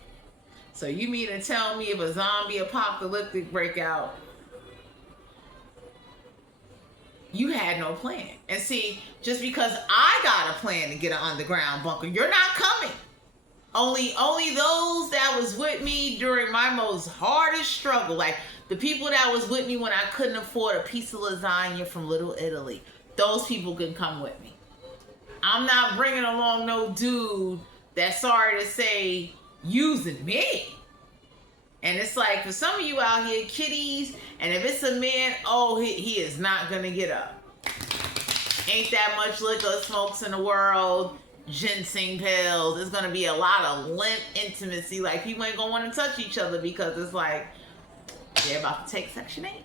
so you mean to tell me if a zombie apocalyptic breakout, you had no plan. And see, just because I got a plan to get an underground bunker, you're not coming. Only those that was with me during my most hardest struggle, like the people that was with me when I couldn't afford a piece of lasagna from Little Italy, those people can come with me. I'm not bringing along no dude that's, sorry to say, using me. And it's like, for some of you out here, kiddies, and if it's a man, oh, he is not going to get up. Ain't that much liquor smokes in the world, ginseng pills. There's going to be a lot of limp intimacy. Like, people ain't going to want to touch each other because it's like, they're about to take Section 8. You're going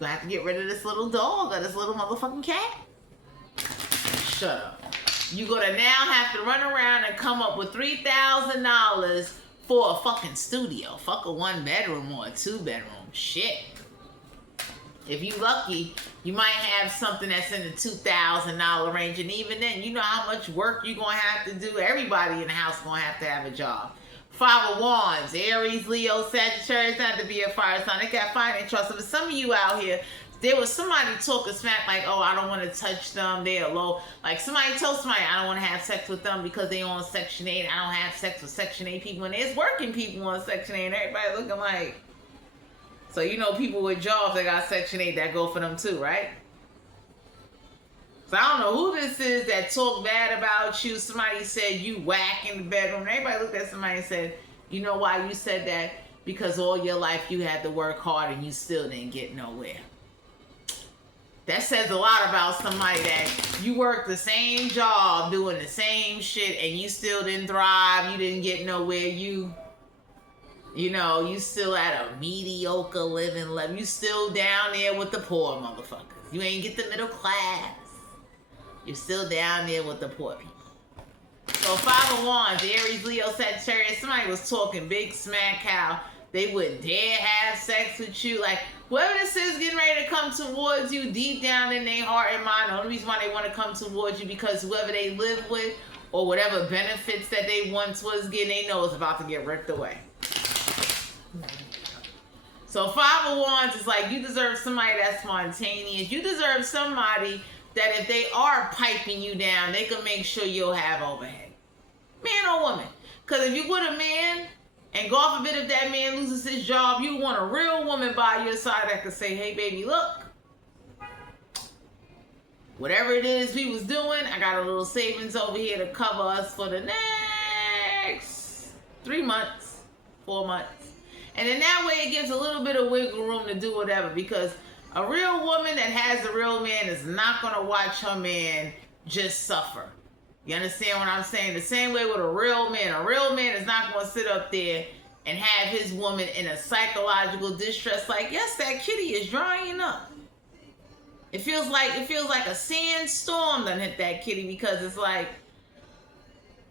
to have to get rid of this little dog or this little motherfucking cat. Shut up. You're going to now have to run around and come up with $3,000 for a fucking studio. Fuck a 1 bedroom or a 2 bedroom. Shit. If you lucky, you might have something that's in the $2,000 range. And even then, you know how much work you're going to have to do. Everybody in the house going to have a job. 5 of Wands, Aries, Leo, Sagittarius, not to be a fire sign. They got fire and trust. So for some of you out here, there was somebody talking smack like, oh, I don't want to touch them, they're low. Like somebody told somebody, I don't want to have sex with them because they on Section 8. I don't have sex with Section 8 people. And there's working people on Section 8 and everybody looking like. So you know people with jobs that got Section 8 that go for them too, right? So I don't know who this is that talked bad about you. Somebody said you whack in the bedroom. Everybody looked at somebody and said, you know why you said that? Because all your life you had to work hard and you still didn't get nowhere. That says a lot about somebody that you worked the same job doing the same shit and you still didn't thrive. You didn't get nowhere. You know, you still at a mediocre living level. You still down there with the poor motherfuckers. You ain't get the middle class. You're still down there with the poor people. So 5 of Wands, Aries, Leo, Sagittarius. Somebody was talking big smack how they wouldn't dare have sex with you. Like, whoever this is getting ready to come towards you, deep down in their heart and mind, the only reason why they want to come towards you because whoever they live with or whatever benefits that they once was getting, they know is about to get ripped away. So 5 of Wands is like, you deserve somebody that's spontaneous. You deserve somebody that if they are piping you down, they can make sure you'll have overhead. Man or woman. Because if you with a man, and God forbid if that man loses his job, you want a real woman by your side that can say, hey baby, look, whatever it is we was doing, I got a little savings over here to cover us for the next 3 months, 4 months. And in that way, it gives a little bit of wiggle room to do whatever, because a real woman that has a real man is not going to watch her man just suffer. You understand what I'm saying? The same way with a real man. A real man is not going to sit up there and have his woman in a psychological distress like, yes, that kitty is drying up. It feels like a sandstorm done hit that kitty, because it's like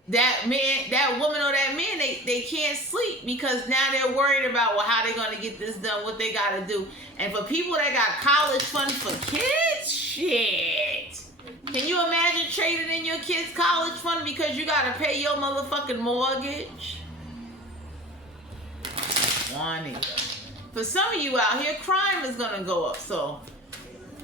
that man, that woman or that man, they can't sleep because now they're worried about, well, how they going to get this done, what they got to do. And for people that got college funds for kids, shit. Can you imagine trading in your kids' college fund because you got to pay your motherfucking mortgage? Juanita. For some of you out here, crime is going to go up. So,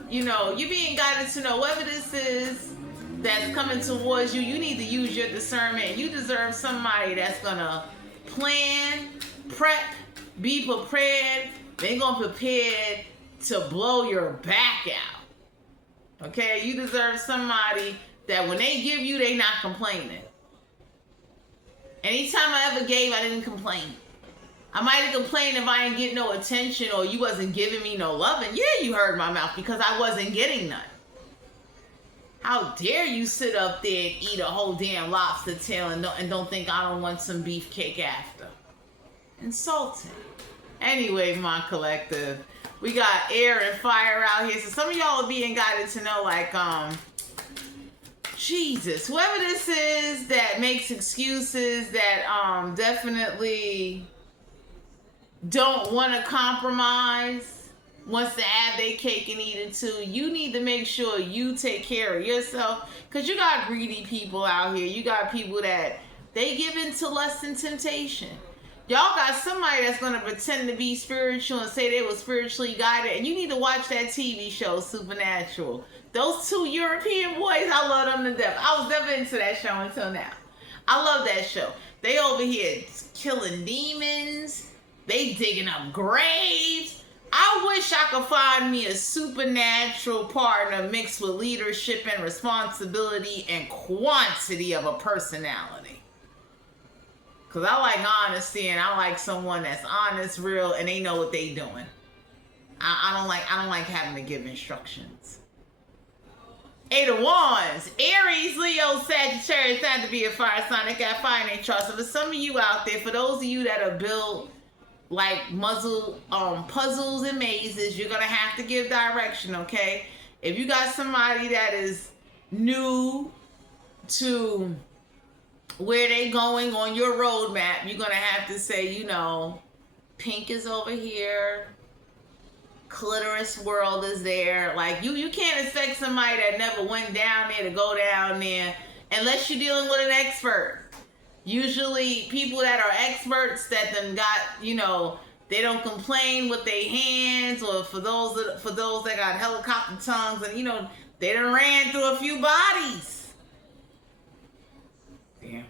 you know, you're being guided to know whatever this is that's coming towards you, you need to use your discernment. You deserve somebody that's going to plan, prep, be prepared. They're going to prepare to blow your back out. Okay? You deserve somebody that when they give you, they not complaining. Anytime I ever gave, I didn't complain. I might have complained if I didn't get no attention or you wasn't giving me no loving. Yeah, you heard my mouth because I wasn't getting none. How dare you sit up there and eat a whole damn lobster tail and don't think I don't want some beefcake after? Insulting. Anyway, my collective, we got air and fire out here. So some of y'all are being guided to know, like, Jesus, whoever this is that makes excuses, that definitely don't want to compromise, wants to have their cake and eat it too, you need to make sure you take care of yourself, because you got greedy people out here. You got people that they give in to lust and temptation. Y'all got somebody that's going to pretend to be spiritual and say they were spiritually guided. And you need to watch that TV show, Supernatural. Those two European boys, I love them to death. I was never into that show until now. I love that show. They over here killing demons. They digging up graves. I wish I could find me a supernatural partner mixed with leadership and responsibility and quantity of a personality. Because I like honesty, and I like someone that's honest, real, and they know what they doing. I don't like having to give instructions. 8 of Wands, Aries, Leo, Sagittarius, had to be a fire sign. They got fire in their chart. So for some of you out there, for those of you that are built like puzzles and mazes, you're gonna have to give direction, okay? If you got somebody that is new to where they going on your roadmap, you're gonna have to say, you know, pink is over here, clitoris world is there. Like you can't expect somebody that never went down there to go down there unless you're dealing with an expert. Usually people that are experts that then got, you know, they don't complain with their hands, or for those that got helicopter tongues, and you know, they done ran through a few bodies. Yeah.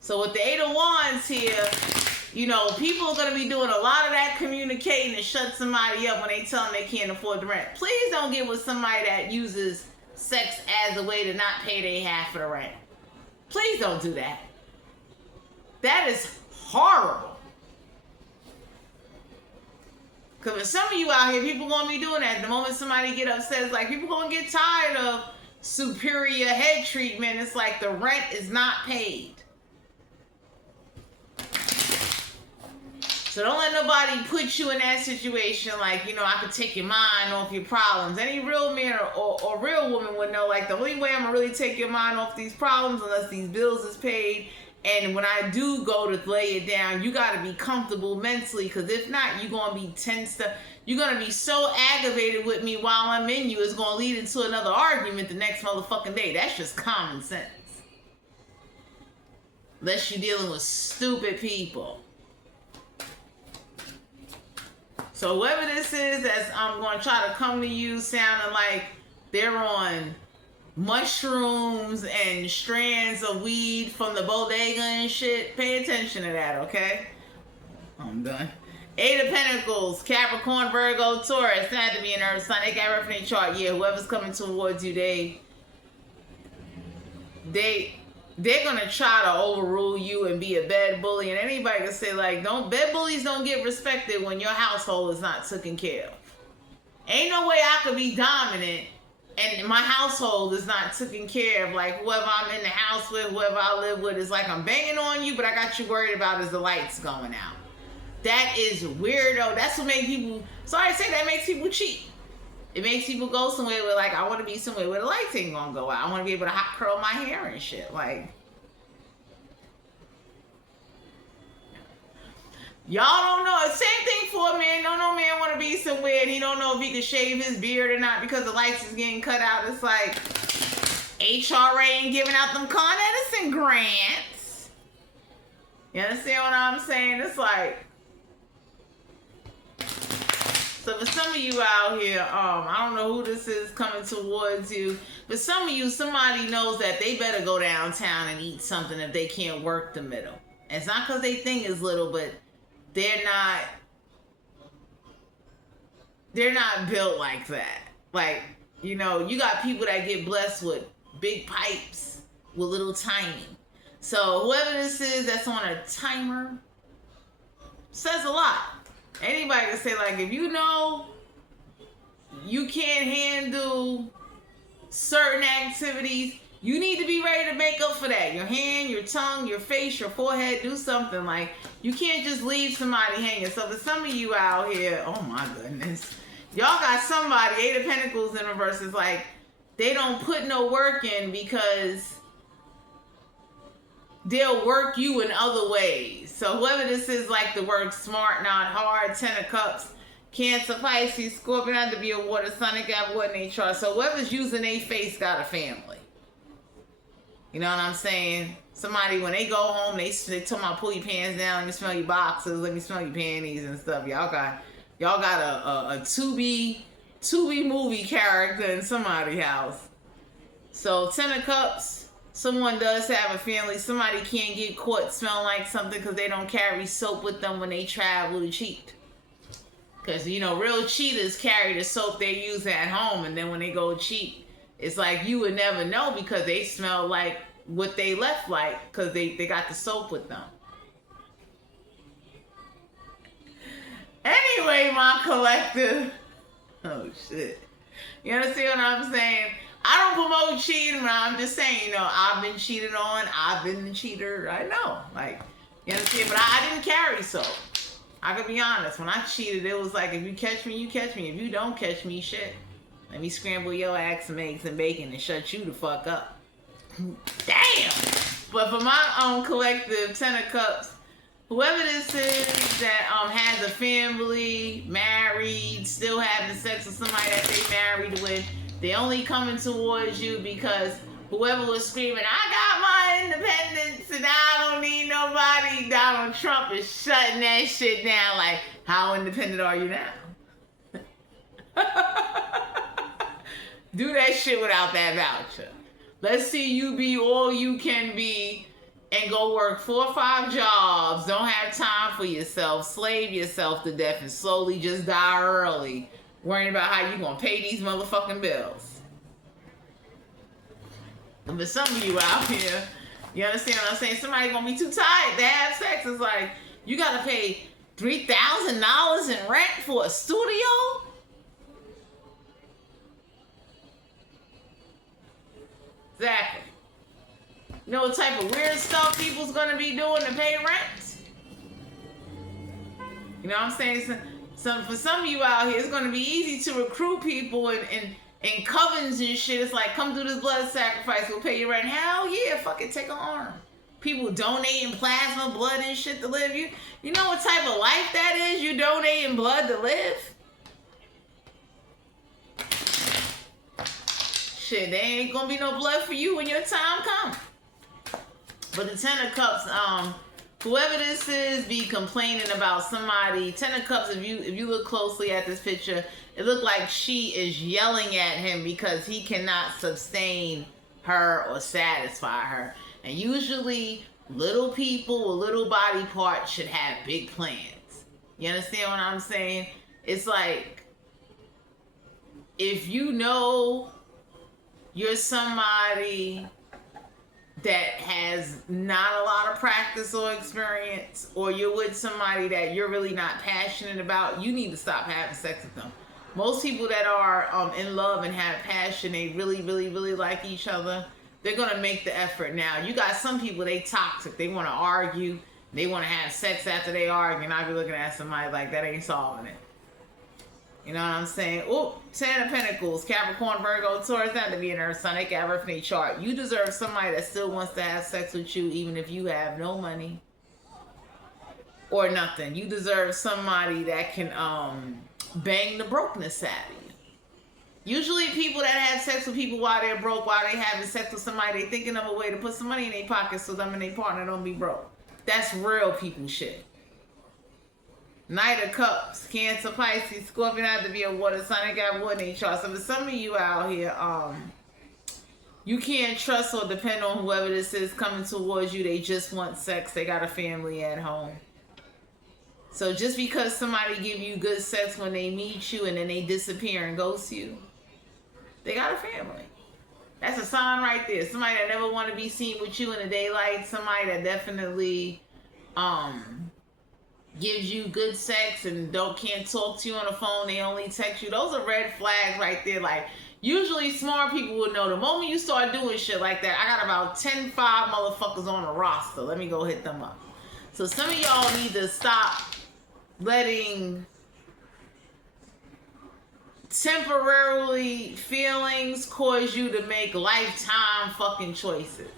So with the 8 of Wands here, you know, people are going to be doing a lot of that communicating to shut somebody up when they tell them they can't afford the rent. Please don't get with somebody that uses sex as a way to not pay their half of the rent. Please don't do that. That is horrible. Because for some of you out here, people going to be doing that. The moment somebody get upset, it's like people going to get tired of superior head treatment. It's like the rent is not paid. So don't let nobody put you in that situation like, you know, I could take your mind off your problems. Any real man or real woman would know, like, the only way I'm going to really take your mind off these problems unless these bills is paid. And when I do go to lay it down, you got to be comfortable mentally, because if not, you're going to be tense. You're going to be so aggravated with me while I'm in you, it's going to lead into another argument the next motherfucking day. That's just common sense. Unless you're dealing with stupid people. So whoever this is that's going to try to come to you sounding like they're on mushrooms and strands of weed from the bodega and shit, pay attention to that, okay? I'm done. 8 of Pentacles, Capricorn, Virgo, Taurus. That had to be an earth sign. They got reference chart. Yeah, whoever's coming towards you, they're gonna try to overrule you and be a bad bully. And anybody can say, like, bad bullies don't get respected when your household is not taken care of. Ain't no way I could be dominant and my household is not taken care of. Like, whoever I'm in the house with, whoever I live with, is like, I'm banging on you, but I got you worried about is the lights going out. That is weirdo. That's what makes people, sorry to say, that makes people cheat. It makes people go somewhere where, like, I want to be somewhere where the lights ain't gonna go out. I want to be able to hot curl my hair and shit. Like, y'all don't know. Same thing for a man. No man want to be somewhere and he don't know if he can shave his beard or not because the lights is getting cut out. It's like HRA ain't giving out them Con Edison grants. You understand what I'm saying? It's like, so for some of you out here, I don't know who this is coming towards you, but some of you, somebody knows that they better go downtown and eat something if they can't work the middle. And it's not because they think it's little, but they're not built like that. Like, you know, you got people that get blessed with big pipes with little timing. So whoever this is that's on a timer says a lot. Anybody can say, like, if you know you can't handle certain activities, you need to be ready to make up for that. Your hand, your tongue, your face, your forehead, do something. Like, you can't just leave somebody hanging. So for some of you out here, oh my goodness, y'all got somebody, 8 of Pentacles in reverse, is like, they don't put no work in because they'll work you in other ways. So whoever this is, like to work smart, not hard. 10 of Cups, Cancer, Pisces, Scorpion, had to be a water sign. They got water in their chart. So whoever's using their face got a family. You know what I'm saying? Somebody, when they go home, they tell my pull your pants down, let me smell your boxers, let me smell your panties and stuff. Y'all got a to-be movie character in somebody's house. So 10 of Cups, someone does have a family. Somebody can't get caught smelling like something because they don't carry soap with them when they travel to cheat. Because, you know, real cheaters carry the soap they use at home, and then when they go cheat, it's like you would never know because they smell like what they left like because they got the soap with them. Anyway, my collective. Oh, shit. You understand what I'm saying? I don't promote cheating, but I'm just saying, you know, I've been cheated on. I've been the cheater. I know. Like, you understand? But I didn't carry soap. I could be honest. When I cheated, it was like, if you catch me, you catch me. If you don't catch me, shit. Let me scramble your eggs, some eggs and bacon and shut you the fuck up. Damn! But for my own collective 10 of Cups, whoever this is that has a family, married, still having sex with somebody that they married with, they only coming towards you because whoever was screaming, I got my independence and I don't need nobody, Donald Trump is shutting that shit down. Like, how independent are you now? Do that shit without that voucher. Let's see you be all you can be and go work 4 or 5 jobs. Don't have time for yourself. Slave yourself to death and slowly just die early. Worrying about how you gonna pay these motherfucking bills. And for some of you out here, you understand what I'm saying? Somebody gonna be too tired to have sex. It's like, you gotta pay $3,000 in rent for a studio? Exactly. You know what type of weird stuff people's gonna be doing to pay rent? You know what I'm saying? For some of you out here, it's gonna be easy to recruit people in covens and shit. It's like, come do this blood sacrifice, we'll pay your rent. Hell yeah, fucking take an arm. People donating plasma, blood and shit to live. You know what type of life that is? You donating blood to live? Shit, there ain't gonna be no blood for you when your time comes. But the 10 of Cups, whoever this is, be complaining about somebody. 10 of Cups, if you look closely at this picture, it looked like she is yelling at him because he cannot sustain her or satisfy her. And usually, little people with little body parts should have big plans. You understand what I'm saying? It's like, if you know you're somebody that has not a lot of practice or experience, or you're with somebody that you're really not passionate about, you need to stop having sex with them. Most people that are in love and have passion, they really, really, really like each other, they're going to make the effort. Now, you got some people, they toxic. They want to argue. They want to have sex after they argue. And I'll be looking at somebody like, that ain't solving it. You know what I'm saying? Oh, 10 of Pentacles, Capricorn, Virgo, Taurus, not to be an Earth sign. They got everything in their chart. You deserve somebody that still wants to have sex with you, even if you have no money or nothing. You deserve somebody that can bang the brokenness out of you. Usually people that have sex with people while they're broke, while they having sex with somebody, they thinking of a way to put some money in their pocket so them and their partner don't be broke. That's real people shit. Knight of Cups, Cancer, Pisces, Scorpion, have to be a water sign. They got wood in their chart. So for some of you out here, you can't trust or depend on whoever this is coming towards you. They just want sex. They got a family at home. So just because somebody give you good sex when they meet you and then they disappear and ghost you, they got a family. That's a sign right there. Somebody that never want to be seen with you in the daylight. Somebody that definitely gives you good sex and can't talk to you on the phone. They only text you. Those are red flags right there. Like, usually smart people would know the moment you start doing shit like that. I got about 10-5 motherfuckers on the roster. Let me go hit them up. So some of y'all need to stop letting temporarily feelings cause you to make lifetime fucking choices.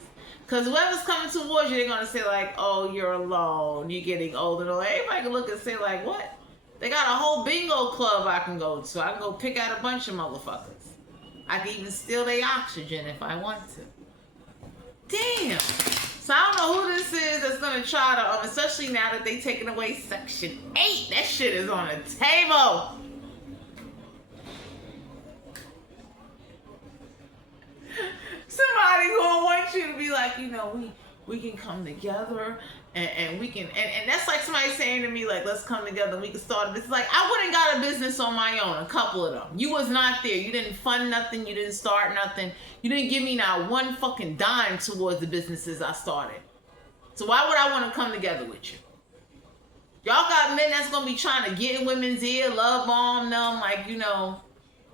Because whoever's coming towards you, they're going to say like, oh, you're alone. You're getting older. Everybody can look and say like, what? They got a whole bingo club I can go to. I can go pick out a bunch of motherfuckers. I can even steal their oxygen if I want to. Damn. So I don't know who this is that's gonna try to, especially now that they taking away Section 8. That shit is on the table. Somebody gonna want you to be like, you know, we can come together and we can, and that's like somebody saying to me, like, let's come together and we can start a business. Like, I wouldn't got a business on my own, a couple of them. You was not there. You didn't fund nothing. You didn't start nothing. You didn't give me not one fucking dime towards the businesses I started. So why would I want to come together with you? Y'all got men that's going to be trying to get in women's ear, love bomb them, like, you know,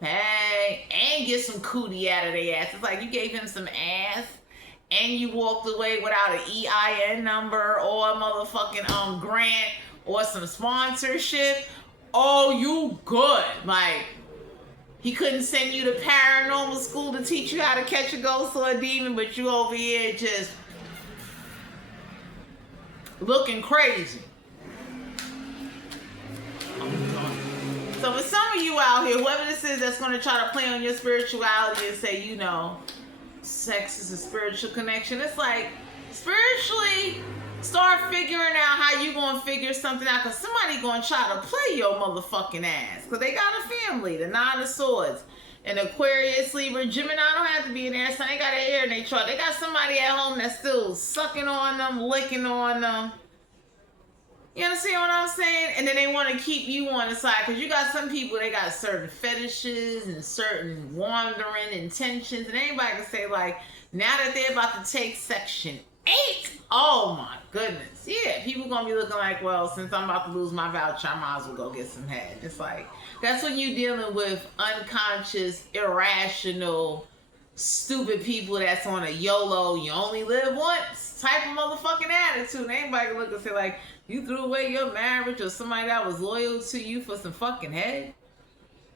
hey, and get some cootie out of their ass. It's like you gave him some ass and you walked away without an EIN number or a motherfucking grant or some sponsorship. Oh, you good. Like, he couldn't send you to paranormal school to teach you how to catch a ghost or a demon, but you over here just looking crazy. So for some of you out here, whoever this is that's going to try to play on your spirituality and say, you know, sex is a spiritual connection, it's like, spiritually, start figuring out how you going to figure something out, because somebody going to try to play your motherfucking ass, because they got a family, the Nine of Swords, and Aquarius, Libra, Gemini don't have to be in there, so they got an air in their chart. They got somebody at home that's still sucking on them, licking on them. You understand what I'm saying? And then they want to keep you on the side, because you got some people, they got certain fetishes and certain wandering intentions, and anybody can say, like, now that they're about to take Section 8, oh my goodness. Yeah, people going to be looking like, well, since I'm about to lose my voucher, I might as well go get some head. It's like, that's when you're dealing with unconscious, irrational, stupid people that's on a YOLO, you only live once type of motherfucking attitude. Anybody can look and say, like, you threw away your marriage or somebody that was loyal to you for some fucking head?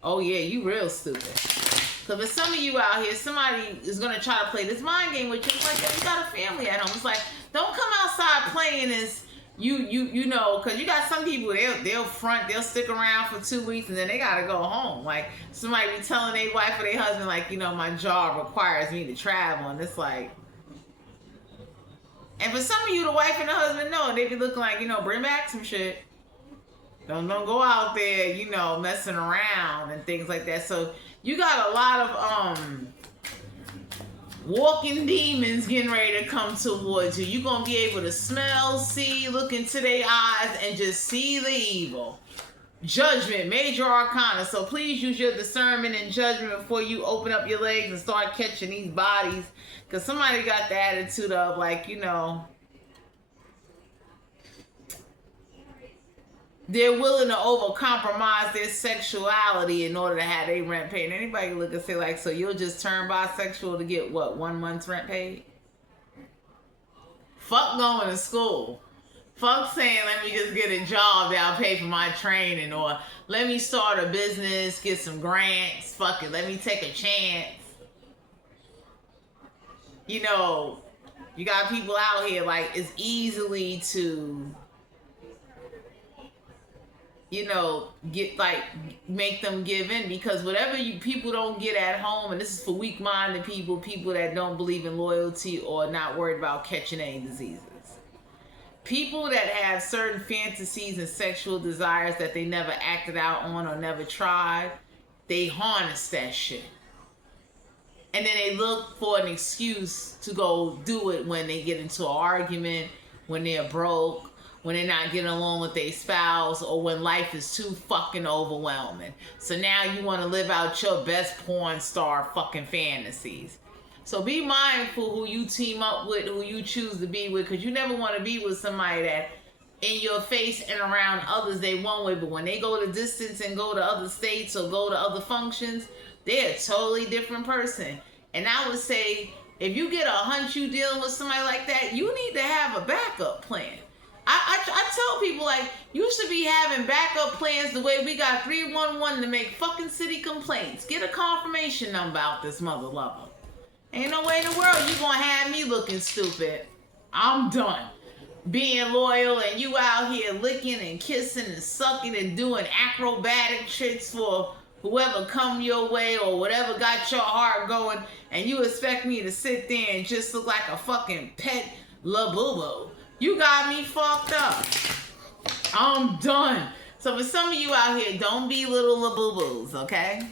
Oh yeah, you real stupid. So for some of you out here, somebody is going to try to play this mind game with you. It's like, you got a family at home. It's like, don't come outside playing this, you know, because you got some people, they'll stick around for 2 weeks and then they got to go home. Like, somebody be telling their wife or their husband, like, you know, my job requires me to travel. And it's like, and for some of you, the wife and the husband know, they be looking like, you know, bring back some shit. Don't go out there, you know, messing around and things like that. So you got a lot of walking demons getting ready to come towards you. You're going to be able to smell, see, look into their eyes, and just see the evil. Judgment, major arcana. So please use your discernment and judgment before you open up your legs and start catching these bodies. Because somebody got the attitude of, like, you know, they're willing to over-compromise their sexuality in order to have their rent paid. And anybody can look and say, like, so you'll just turn bisexual to get, what, 1 month's rent paid? Fuck going to school. Fuck saying, let me just get a job that'll pay for my training. Or let me start a business, get some grants. Fuck it, let me take a chance. You know, you got people out here, like, it's easily to, you know, make them give in, because whatever people don't get at home, and this is for weak-minded people that don't believe in loyalty or not worried about catching any diseases. People that have certain fantasies and sexual desires that they never acted out on or never tried, they harness that shit. And then they look for an excuse to go do it when they get into an argument, when they're broke, when they're not getting along with their spouse, or when life is too fucking overwhelming. So now you want to live out your best porn star fucking fantasies. So be mindful who you team up with, who you choose to be with, because you never want to be with somebody that in your face and around others they one way, but when they go the distance and go to other states or go to other functions, they're a totally different person. And I would say, if you get a hunch you dealing with somebody like that, you need to have a backup plan. I tell people, like, you should be having backup plans the way we got 311 to make fucking city complaints. Get a confirmation number out this mother lover. Ain't no way in the world you gonna have me looking stupid. I'm done being loyal and you out here licking and kissing and sucking and doing acrobatic tricks for whoever come your way or whatever got your heart going, and you expect me to sit there and just look like a fucking pet labubu. You got me fucked up. I'm done. So for some of you out here, don't be little labubus, okay?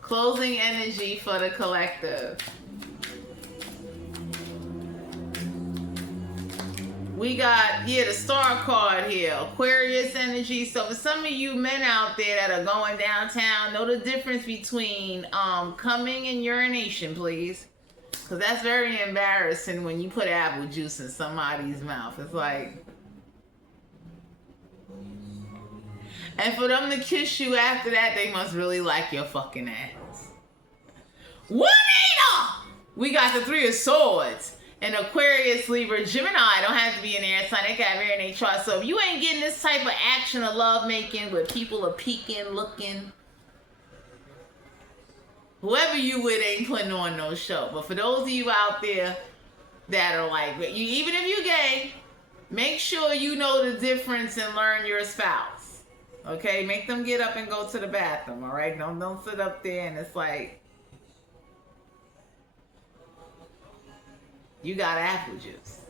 Closing energy for the collective. We got, the star card here, Aquarius energy. So for some of you men out there that are going downtown, know the difference between coming and urination, please. Because that's very embarrassing when you put apple juice in somebody's mouth. It's like... And for them to kiss you after that, they must really like your fucking ass. Juanita! We got the Three of Swords. And Aquarius, Libra, Gemini don't have to be an air sign. They got very in their chart. So if you ain't getting this type of action of love making where people are peeking, looking, whoever you with ain't putting on no show. But for those of you out there that are like, even if you're gay, make sure you know the difference and learn your spouse. Okay? Make them get up and go to the bathroom, all right? Don't sit up there and it's like, you got apple juice.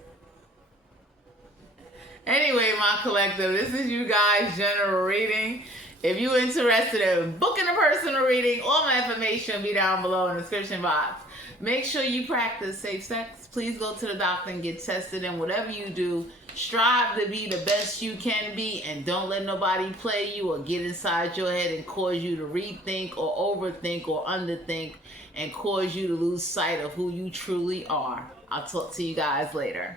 Anyway, my collective, this is you guys' general reading. If you're interested in booking a personal reading, all my information will be down below in the description box. Make sure you practice safe sex. Please go to the doctor and get tested. And whatever you do, strive to be the best you can be. And don't let nobody play you or get inside your head and cause you to rethink or overthink or underthink and cause you to lose sight of who you truly are. I'll talk to you guys later.